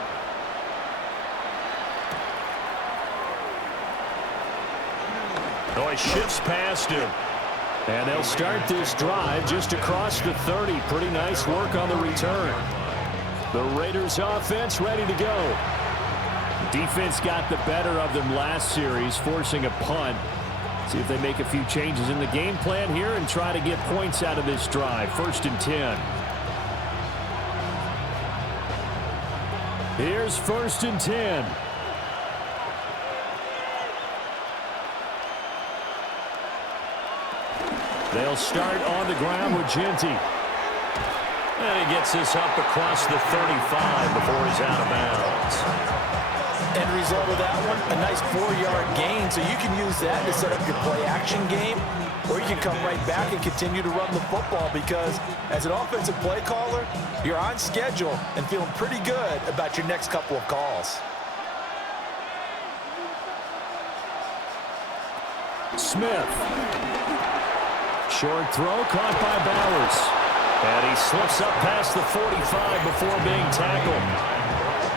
Oh, he shifts past him. And they'll start this drive just across the 30. Pretty nice work on the return. The Raiders offense ready to go. Defense got the better of them last series, forcing a punt. See if they make a few changes in the game plan here and try to get points out of this drive. 1st and 10. Here's 1st and 10. They'll start on the ground with Genty. And he gets this up across the 35 before he's out of bounds. End result of that one, a nice 4-yard gain, so you can use that to set up your play-action game, or you can come right back and continue to run the football because as an offensive play caller, you're on schedule and feeling pretty good about your next couple of calls. Smith. Short throw caught by Bowers. And he slips up past the 45 before being tackled.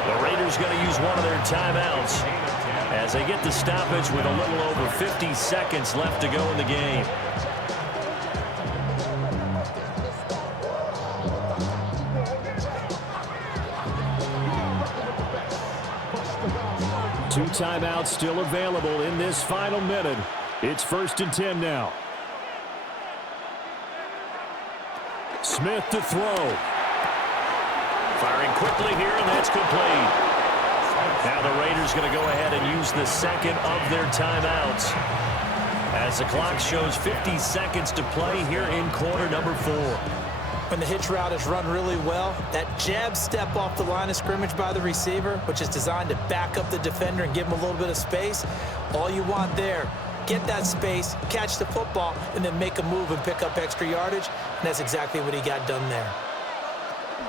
The Raiders going to use one of their timeouts as they get the stoppage with a little over 50 seconds left to go in the game. Two timeouts still available in this final minute. It's 1st and 10 now. Smith to throw. Firing quickly here, and that's complete. Now the Raiders going to go ahead and use the second of their timeouts as the clock shows 50 seconds to play here in quarter number 4. When the hitch route is run really well, that jab step off the line of scrimmage by the receiver, which is designed to back up the defender and give him a little bit of space, all you want there, get that space, catch the football, and then make a move and pick up extra yardage, and that's exactly what he got done there.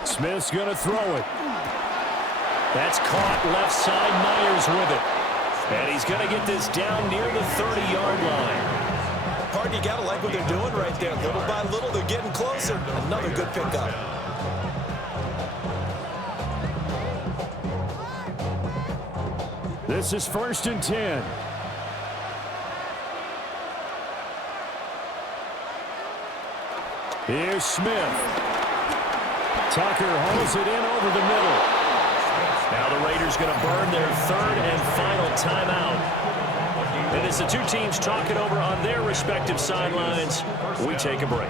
Smith's going to throw it. That's caught left side. Myers with it. And he's going to get this down near the 30-yard line. Pardon, you got to like what they're doing right there. Little by little, they're getting closer. Another good pickup. This is 1st and 10. Here's Smith. Tucker hauls it in over the middle. Now the Raiders going to burn their 3rd and final timeout. And as the two teams talk it over on their respective sidelines, we take a break.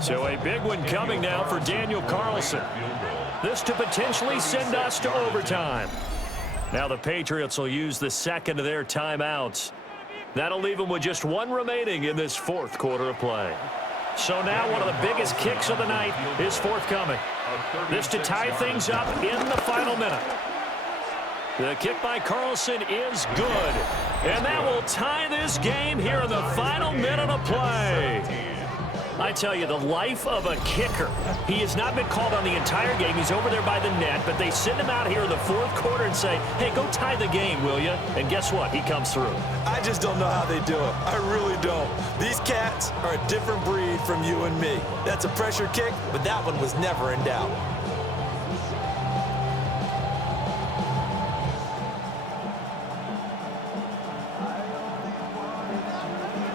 So a big one coming now for Daniel Carlson. This to potentially send us to overtime. Now the Patriots will use the second of their timeouts. That'll leave them with just one remaining in this 4th quarter of play. So now one of the biggest kicks of the night is forthcoming. This to tie things up in the final minute. The kick by Carlson is good. And that will tie this game here in the final minute of play. I tell you, the life of a kicker. He has not been called on the entire game. He's over there by the net, but they send him out here in the 4th quarter and say, hey, go tie the game, will you? And guess what? He comes through. I just don't know how they do it. I really don't. These cats are a different breed from you and me. That's a pressure kick, but that one was never in doubt.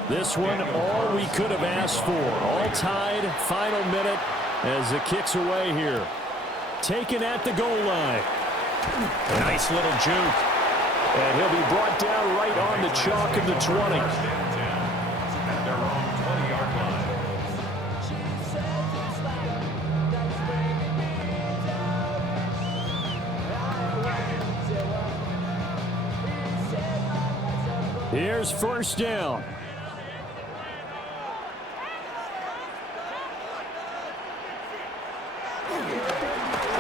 This one, all we could have asked for. All tied, final minute as the kick's away here. Taken at the goal line. Nice little juke. And he'll be brought down right on the chalk of the 20. At their own 20-yard line. Here's 1st down.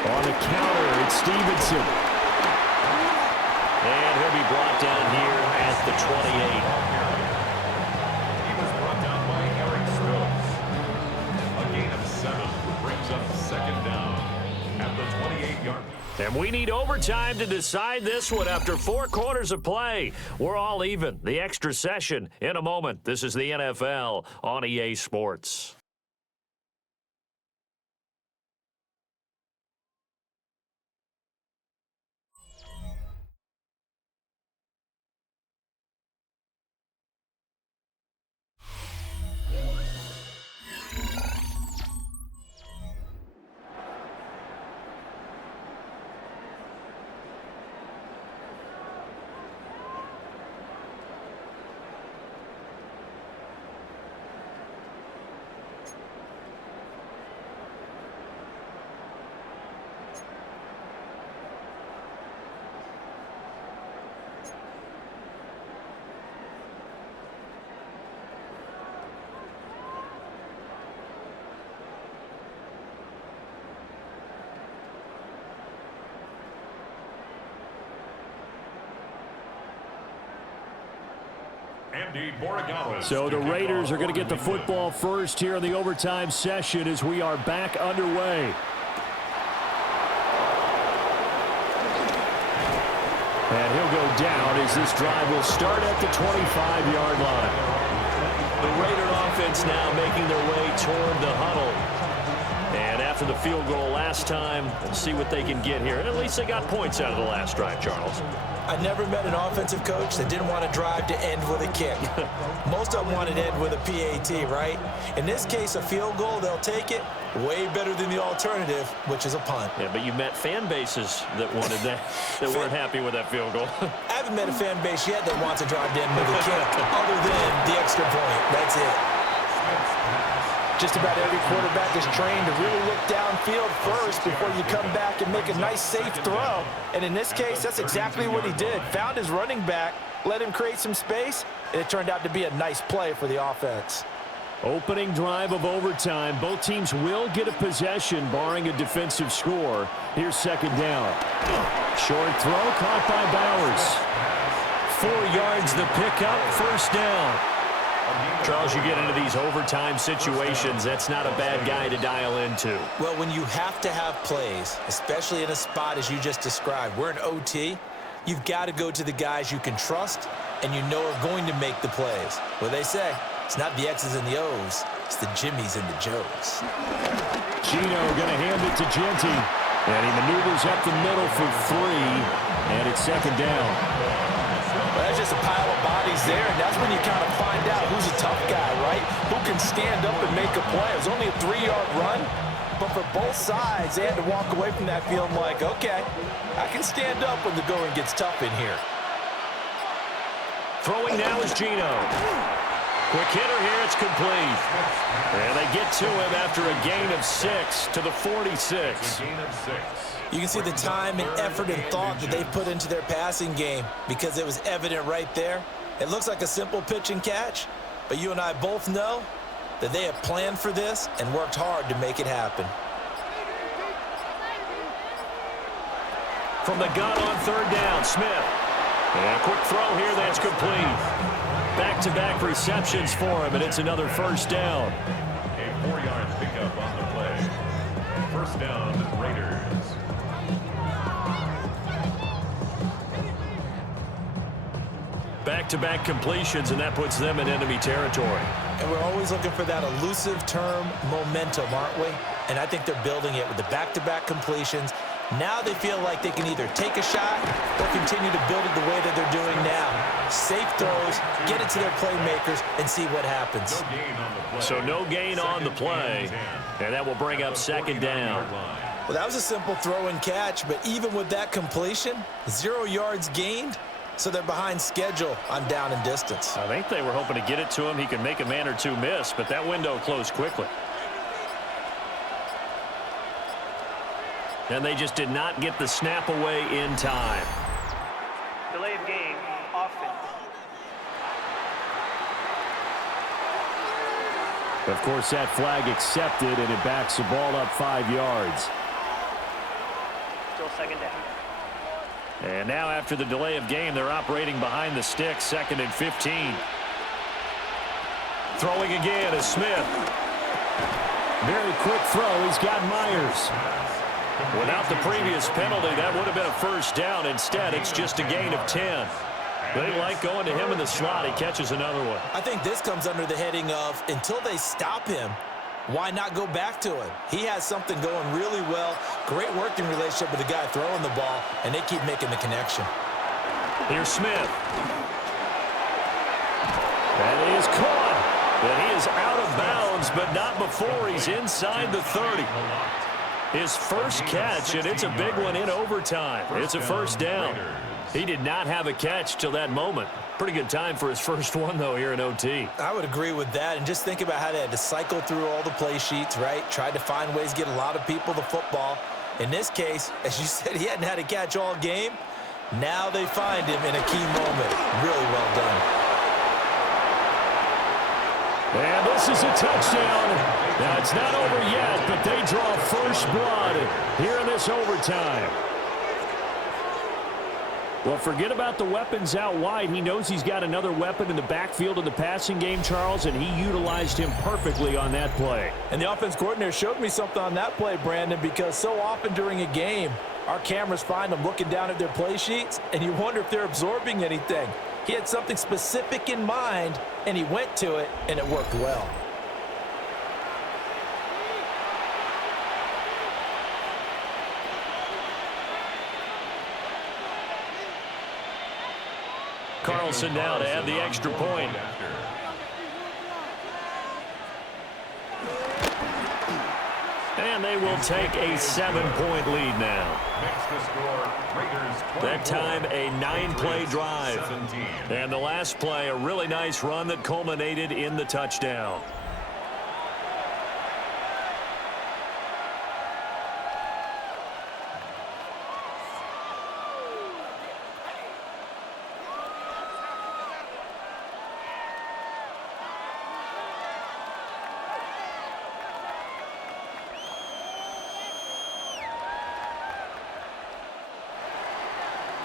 On the counter, it's Stevenson. And he'll be brought down here at the 28. He was brought down by Eric Stokes. A gain of 7 brings up 2nd down at the 28-yard. And we need overtime to decide this one after 4 quarters of play. We're all even. The extra session in a moment. This is the NFL on EA Sports. So the Raiders are going to get the football first here in the overtime session as we are back underway. And he'll go down as this drive will start at the 25-yard line. The Raider offense now making their way toward the huddle. And after the field goal last time, let's see what they can get here. And at least they got points out of the last drive, Charles. I never met an offensive coach that didn't want to drive to end with a kick. Most of them wanted to end with a PAT, right? In this case, a field goal, they'll take it. Way better than the alternative, which is a punt. Yeah, but you met fan bases that wanted that, that weren't happy with that field goal. I haven't met a fan base yet that wants to drive to end with a kick, other than the extra point. That's it. Just about every quarterback is trained to really look downfield first before you come back and make a nice, safe throw. And in this case, that's exactly what he did. Found his running back, let him create some space, and it turned out to be a nice play for the offense. Opening drive of overtime. Both teams will get a possession, barring a defensive score. Here's second down. Short throw caught by Bowers. 4 yards the pickup, first down. Charles, you get into these overtime situations, that's not a bad guy to dial into. Well, when you have to have plays, especially in a spot as you just described, we're in OT, you've got to go to the guys you can trust and you know are going to make the plays. What they say, it's not the X's and the O's, it's the Jimmies and the Joes. Gino going to hand it to Genty, and he maneuvers up the middle for 3, and it's second down. Well, that's just a pile of bodies there, and that's when you kind of find out who's a tough guy, right? Who can stand up and make a play. It was only a 3-yard run, but for both sides, they had to walk away from that feeling like, okay, I can stand up when the going gets tough in here. Throwing now is Gino. Quick hitter here, it's complete. And they get to him after a gain of 6 to the 46. You can see the time and effort and thought that they put into their passing game because it was evident right there. It looks like a simple pitch and catch, but you and I both know that they have planned for this and worked hard to make it happen. From the gun on third down, Smith. And a quick throw here, that's complete. Back-to-back receptions for him, and it's another first down. A 4-yard pickup on the play. First down, Raiders. Back-to-back completions, and that puts them in enemy territory. And we're always looking for that elusive term, momentum, aren't we? And I think they're building it with the back-to-back completions. Now they feel like they can either take a shot or continue to build it the way that they're doing now. Safe throws, get it to their playmakers, and see what happens. So no gain on the play, and that will bring up second down. Well, that was a simple throw and catch, but even with that completion, 0 yards gained, so they're behind schedule on down and distance. I think they were hoping to get it to him. He could make a man or two miss, but that window closed quickly. And they just did not get the snap away in time. Delay of game, offense. Of course, that flag accepted, and it backs the ball up 5 yards. Still second down. And now after the delay of game, they're operating behind the sticks, 2nd and 15. Throwing again is Smith. Very quick throw. He's got Myers. Without the previous penalty, that would have been a first down. Instead, it's just a gain of 10. They like going to him in the slot. He catches another one. I think this comes under the heading of, until they stop him, why not go back to him? He has something going really well. Great working relationship with the guy throwing the ball, and they keep making the connection. Here's Smith. That is caught. But he is out of bounds, but not before he's inside the 30. His first catch, and it's a big one in overtime. It's a first down. He did not have a catch till that moment. Pretty good time for his first one, though, here in OT. I would agree with that, and just think about how they had to cycle through all the play sheets, right? Tried to find ways to get a lot of people the football. In this case, as you said, he hadn't had a catch all game. Now they find him in a key moment. Really well done. And this is a touchdown. Now, it's not over yet, but they draw first blood here in this overtime. Well, forget about the weapons out wide. He knows he's got another weapon in the backfield in the passing game, Charles, and he utilized him perfectly on that play. And the offense coordinator showed me something on that play, Brandon, because so often during a game, our cameras find them looking down at their play sheets, and you wonder if they're absorbing anything. He had something specific in mind, and he went to it, and it worked well. Carlson now to add the extra point. And they will take a 7-point lead now. That time a 9-play drive. And the last play, a really nice run that culminated in the touchdown.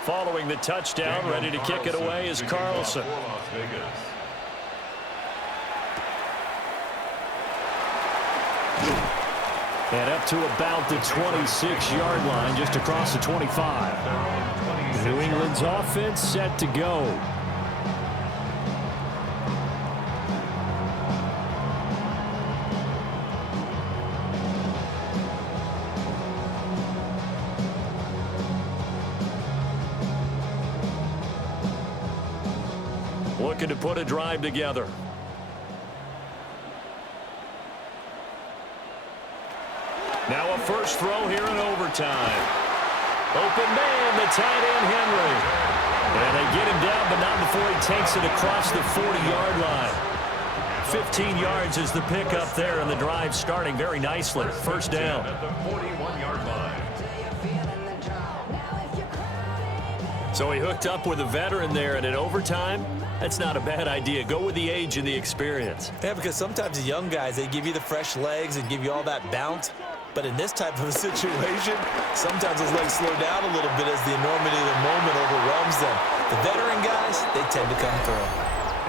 Following the touchdown, ready to kick it away is Carlson. And up to about the 26-yard line, just across the 25. New England's offense set to go. Looking to put a drive together. Now a first throw here in overtime. Open man, the tight end Henry. And they get him down, but not before he takes it across the 40-yard line. 15 yards is the pickup there, and the drive starting very nicely. First down. At the 41-yard line. So he hooked up with a veteran there, and in overtime, that's not a bad idea. Go with the age and the experience. Yeah, because sometimes the young guys, they give you the fresh legs and give you all that bounce. But in this type of a situation, sometimes those legs slow down a little bit as the enormity of the moment overwhelms them. The veteran guys, they tend to come through.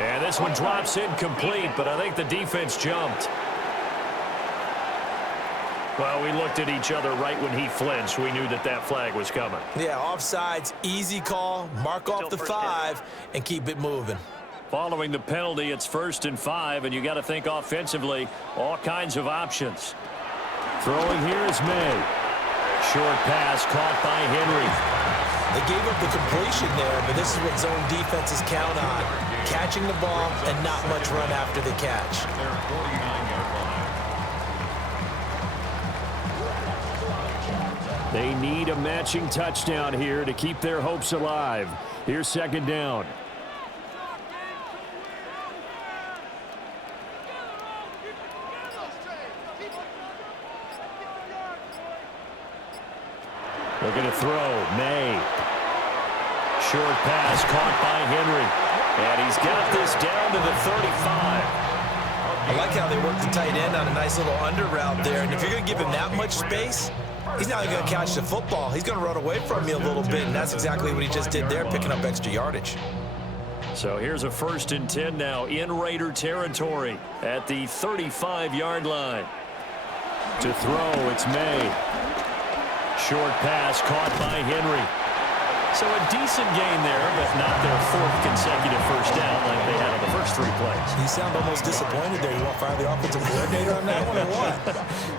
And this one drops incomplete, but I think the defense jumped. Well, we looked at each other right when he flinched. We knew that that flag was coming. Yeah, offsides, easy call, mark off the 5, and keep it moving. Following the penalty, it's 1st and 5, and you got to think offensively, all kinds of options. Throwing here is May. Short pass caught by Henry. They gave up the completion there, but this is what zone defenses count on. Catching the ball and not much run after the catch. Their 49-yard line. They need a matching touchdown here to keep their hopes alive. Here's second down. Looking to throw. May. Short pass caught by Henry. And he's got this down to the 35. I like how they work the tight end on a nice little under route there. And if you're going to give him that much space, he's not going to catch the football. He's going to run away from you a little bit, and that's exactly what he just did there, picking up extra yardage. So here's a 1st and 10 now in Raider territory at the 35-yard line. To throw, it's May. Short pass caught by Henry. So a decent gain there, but not their 4th consecutive first down like they had on the first 3 plays. You sound almost disappointed there. You want to fire the offensive coordinator on that one or what?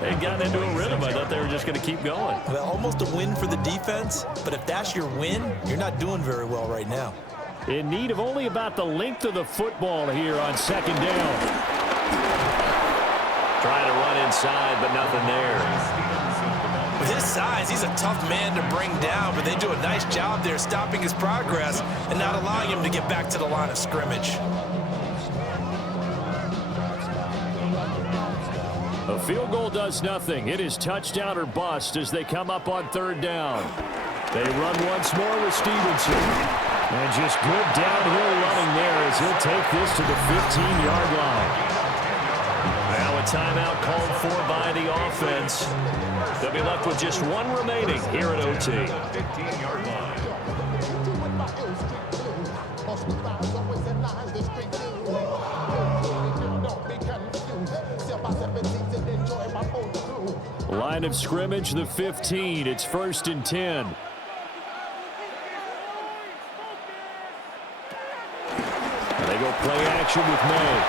They got into a rhythm. I thought they were just going to keep going. Well, almost a win for the defense, but if that's your win, you're not doing very well right now. In need of only about the length of the football here on second down. Trying to run inside, but nothing there. With his size, he's a tough man to bring down, but they do a nice job there stopping his progress and not allowing him to get back to the line of scrimmage. A field goal does nothing. It is touchdown or bust as they come up on 3rd down. They run once more with Stevenson. And just good downhill running there as he'll take this to the 15-yard line. Well, a timeout called for by the offense. They'll be left with just one remaining here at OT. 15-yard line. Line of scrimmage, the 15. It's 1st and 10. They go play action with May.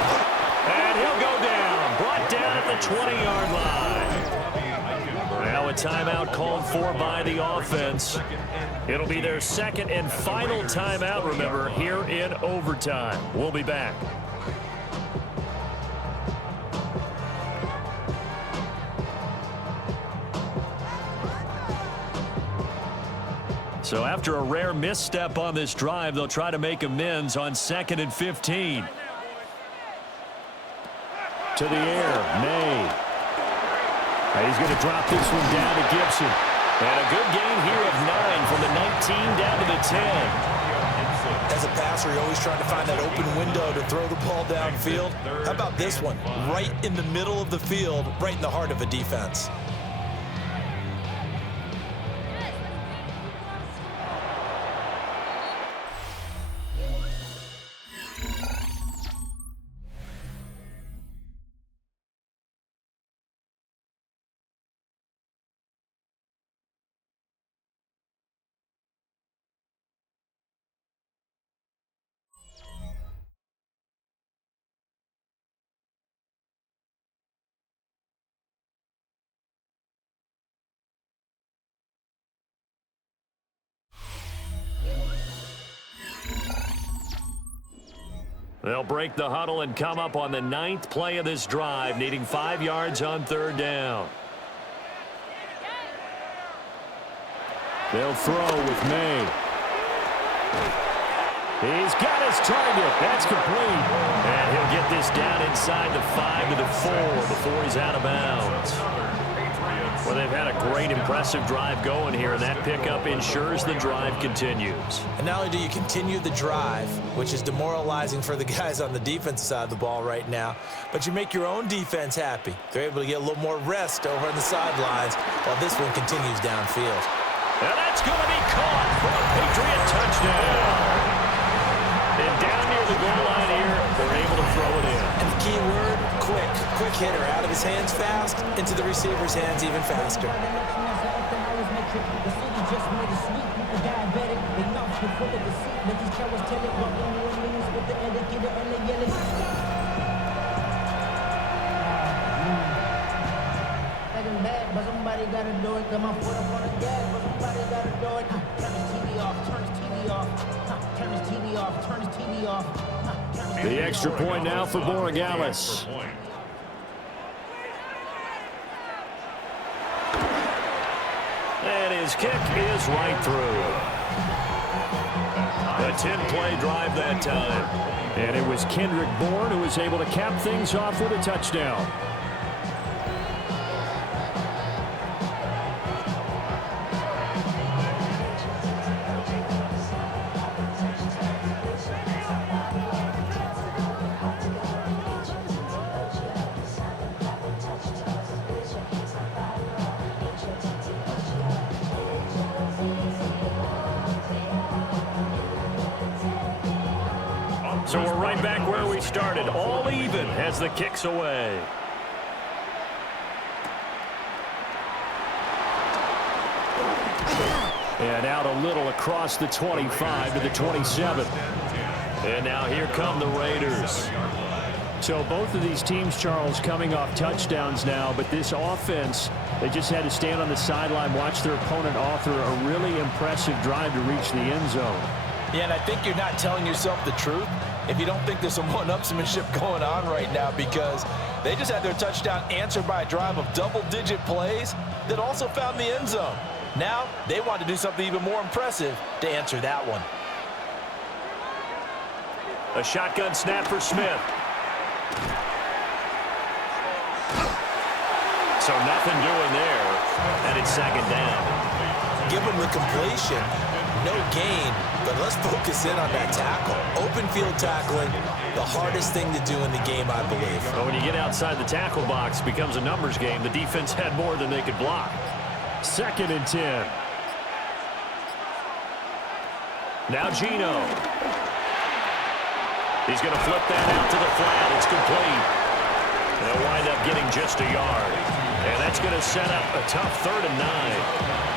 And he'll go down. Brought down at the 20-yard line. Now a timeout called for by the offense. It'll be their second and final timeout, remember, here in overtime. We'll be back. So after a rare misstep on this drive, they'll try to make amends on 2nd and 15. To the air, May. He's going to drop this one down to Gibson. And a good gain here of 9 from the 19 down to the 10. As a passer, you're always trying to find that open window to throw the ball downfield. How about this one? Right in the middle of the field, right in the heart of a defense. They'll break the huddle and come up on the 9th play of this drive, needing 5 yards on 3rd down. They'll throw with May. He's got his target. That's complete. And he'll get this down inside the 5 to the 4 before he's out of bounds. Well, they've had a great, impressive drive going here, and that pickup ensures the drive continues. And not only do you continue the drive, which is demoralizing for the guys on the defensive side of the ball right now, but you make your own defense happy. They're able to get a little more rest over on the sidelines while this one continues downfield. And that's going to be caught for a Patriot touchdown. And down near the goal line here, they're able to throw it in. And the key word, quick. Quick hitter, out of his hands fast, into the receiver's hands even faster. But somebody gotta do it. Come on, put up on the gas, but somebody gotta do it. Turn his TV off, turn his TV off. Turn his TV off, turn his TV off. The extra point now for Borregales. And his kick is right through. A 10-play drive that time. And it was Kendrick Bourne who was able to cap things off with a touchdown. So we're right back where we started, all even as the kick's away. And out a little across the 25 to the 27. And now here come the Raiders. So both of these teams, Charles, coming off touchdowns now, but this offense, they just had to stand on the sideline, watch their opponent author a really impressive drive to reach the end zone. Yeah, and I think you're not telling yourself the truth if you don't think there's some one-upsmanship going on right now, because they just had their touchdown answered by a drive of double-digit plays that also found the end zone. Now they want to do something even more impressive to answer that one. A shotgun snap for Smith. So nothing doing there, and it's 2nd down. Give him the completion, no gain, but let's focus in on that tackle. Open field tackling, the hardest thing to do in the game, I believe. But when you get outside the tackle box, it becomes a numbers game. The defense had more than they could block. 2nd and 10. Now Geno. He's going to flip that out to the flat. It's complete. They'll wind up getting just a yard. And that's going to set up a tough 3rd and 9.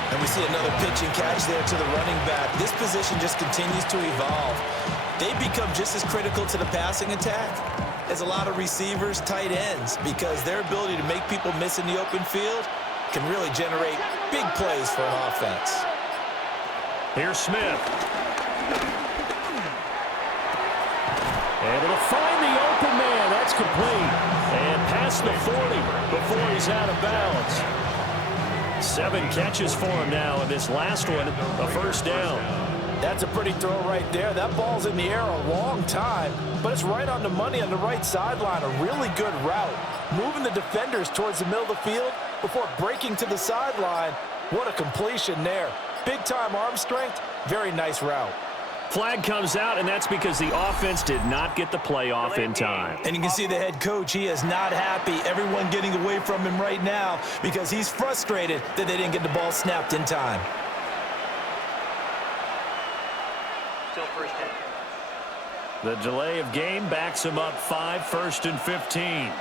And we see another pitch and catch there to the running back. This position just continues to evolve. They become just as critical to the passing attack as a lot of receivers, tight ends, because their ability to make people miss in the open field can really generate big plays for an offense. Here's Smith. Able to find the open man. That's complete. And past the 40 before he's out of bounds. 7 catches for him now, and this last one, a 1st down. That's a pretty throw right there. That ball's in the air a long time, but it's right on the money on the right sideline. A really good route. Moving the defenders towards the middle of the field before breaking to the sideline. What a completion there. Big-time arm strength. Very nice route. Flag comes out, and that's because the offense did not get the play off in time. And you can see the head coach, he is not happy. Everyone getting away from him right now because he's frustrated that they didn't get the ball snapped in time. Still 1st down. The delay of game backs him up 5, 1st and 15.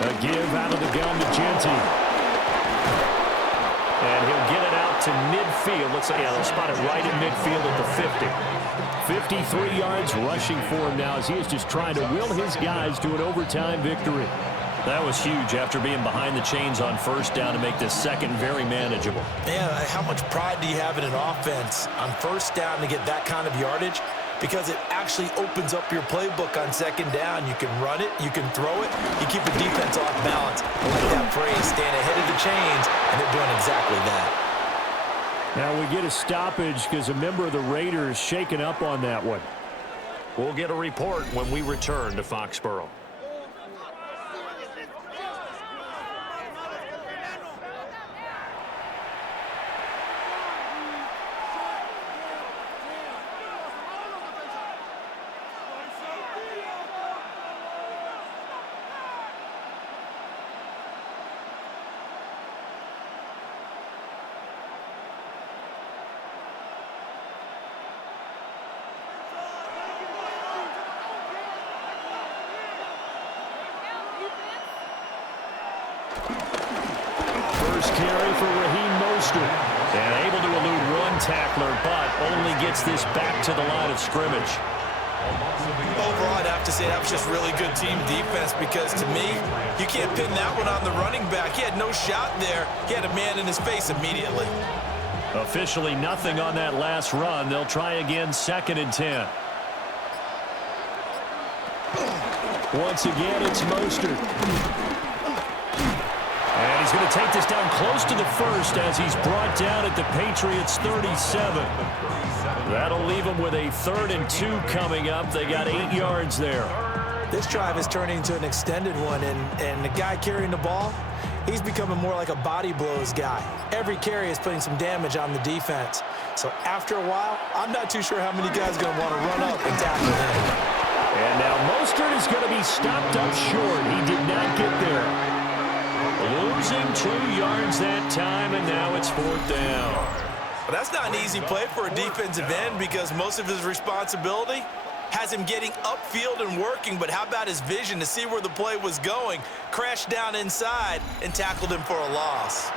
A give out of the gun to Genty. And he'll get it out to midfield. Looks like, yeah, they'll spot it right in midfield at the 50. 53 yards rushing for him now as he is just trying to will his guys to an overtime victory. That was huge after being behind the chains on 1st down to make this 2nd very manageable. Yeah, how much pride do you have in an offense on 1st down to get that kind of yardage? Because it actually opens up your playbook on 2nd down. You can run it, you can throw it, you keep the defense off balance. I like that phrase, staying ahead of the chains, and they're doing exactly that. Now we get a stoppage because a member of the Raiders shaken up on that one. We'll get a report when we return to Foxborough. First carry for Raheem Mostert. And able to elude one tackler, but only gets this back to the line of scrimmage. Overall, I'd have to say that was just really good team defense because, to me, you can't pin that one on the running back. He had no shot there. He had a man in his face immediately. Officially nothing on that last run. They'll try again, 2nd and 10. Once again, it's Mostert. And he's going to take this down close to the 1st as he's brought down at the Patriots' 37. That'll leave them with a 3rd and 2 coming up. They got 8 yards there. This drive is turning into an extended one, and the guy carrying the ball, he's becoming more like a body blows guy. Every carry is putting some damage on the defense. So after a while, I'm not too sure how many guys are going to want to run up and tackle him. And now Mostert is going to be stopped up short. He did not get there. Losing 2 yards that time, and now it's 4th down. But that's not an easy play for a defensive end because most of his responsibility has him getting upfield and working, but how about his vision to see where the play was going, crashed down inside, and tackled him for a loss.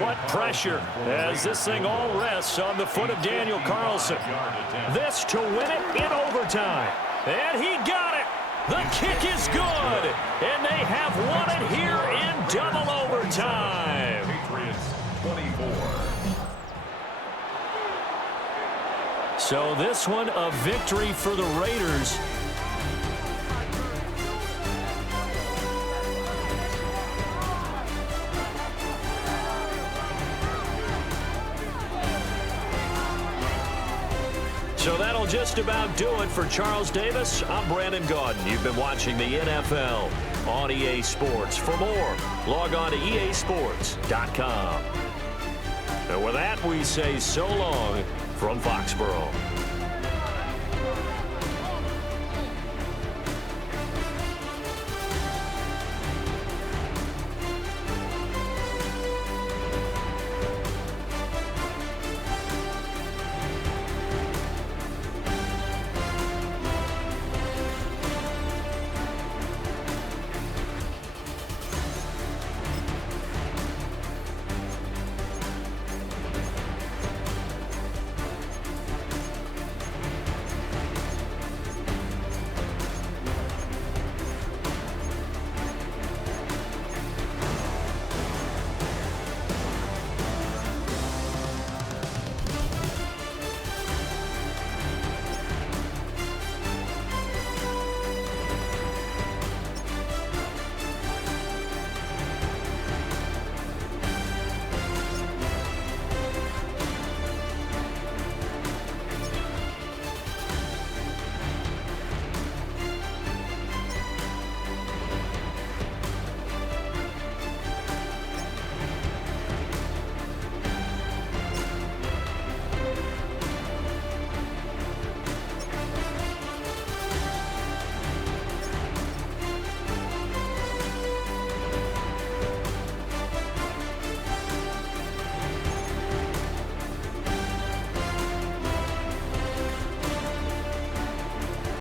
What pressure as this thing all rests on the foot of Daniel Carlson. This to win it in overtime. And he got it. The kick is good. And they have won it here in double overtime. Patriots 24. So this one a victory for the Raiders. So that'll That'll just about do it for Charles Davis. I'm Brandon Gaudin. You've been watching the NFL on EA Sports. For more, log on to easports.com. And with that, we say so long from Foxborough.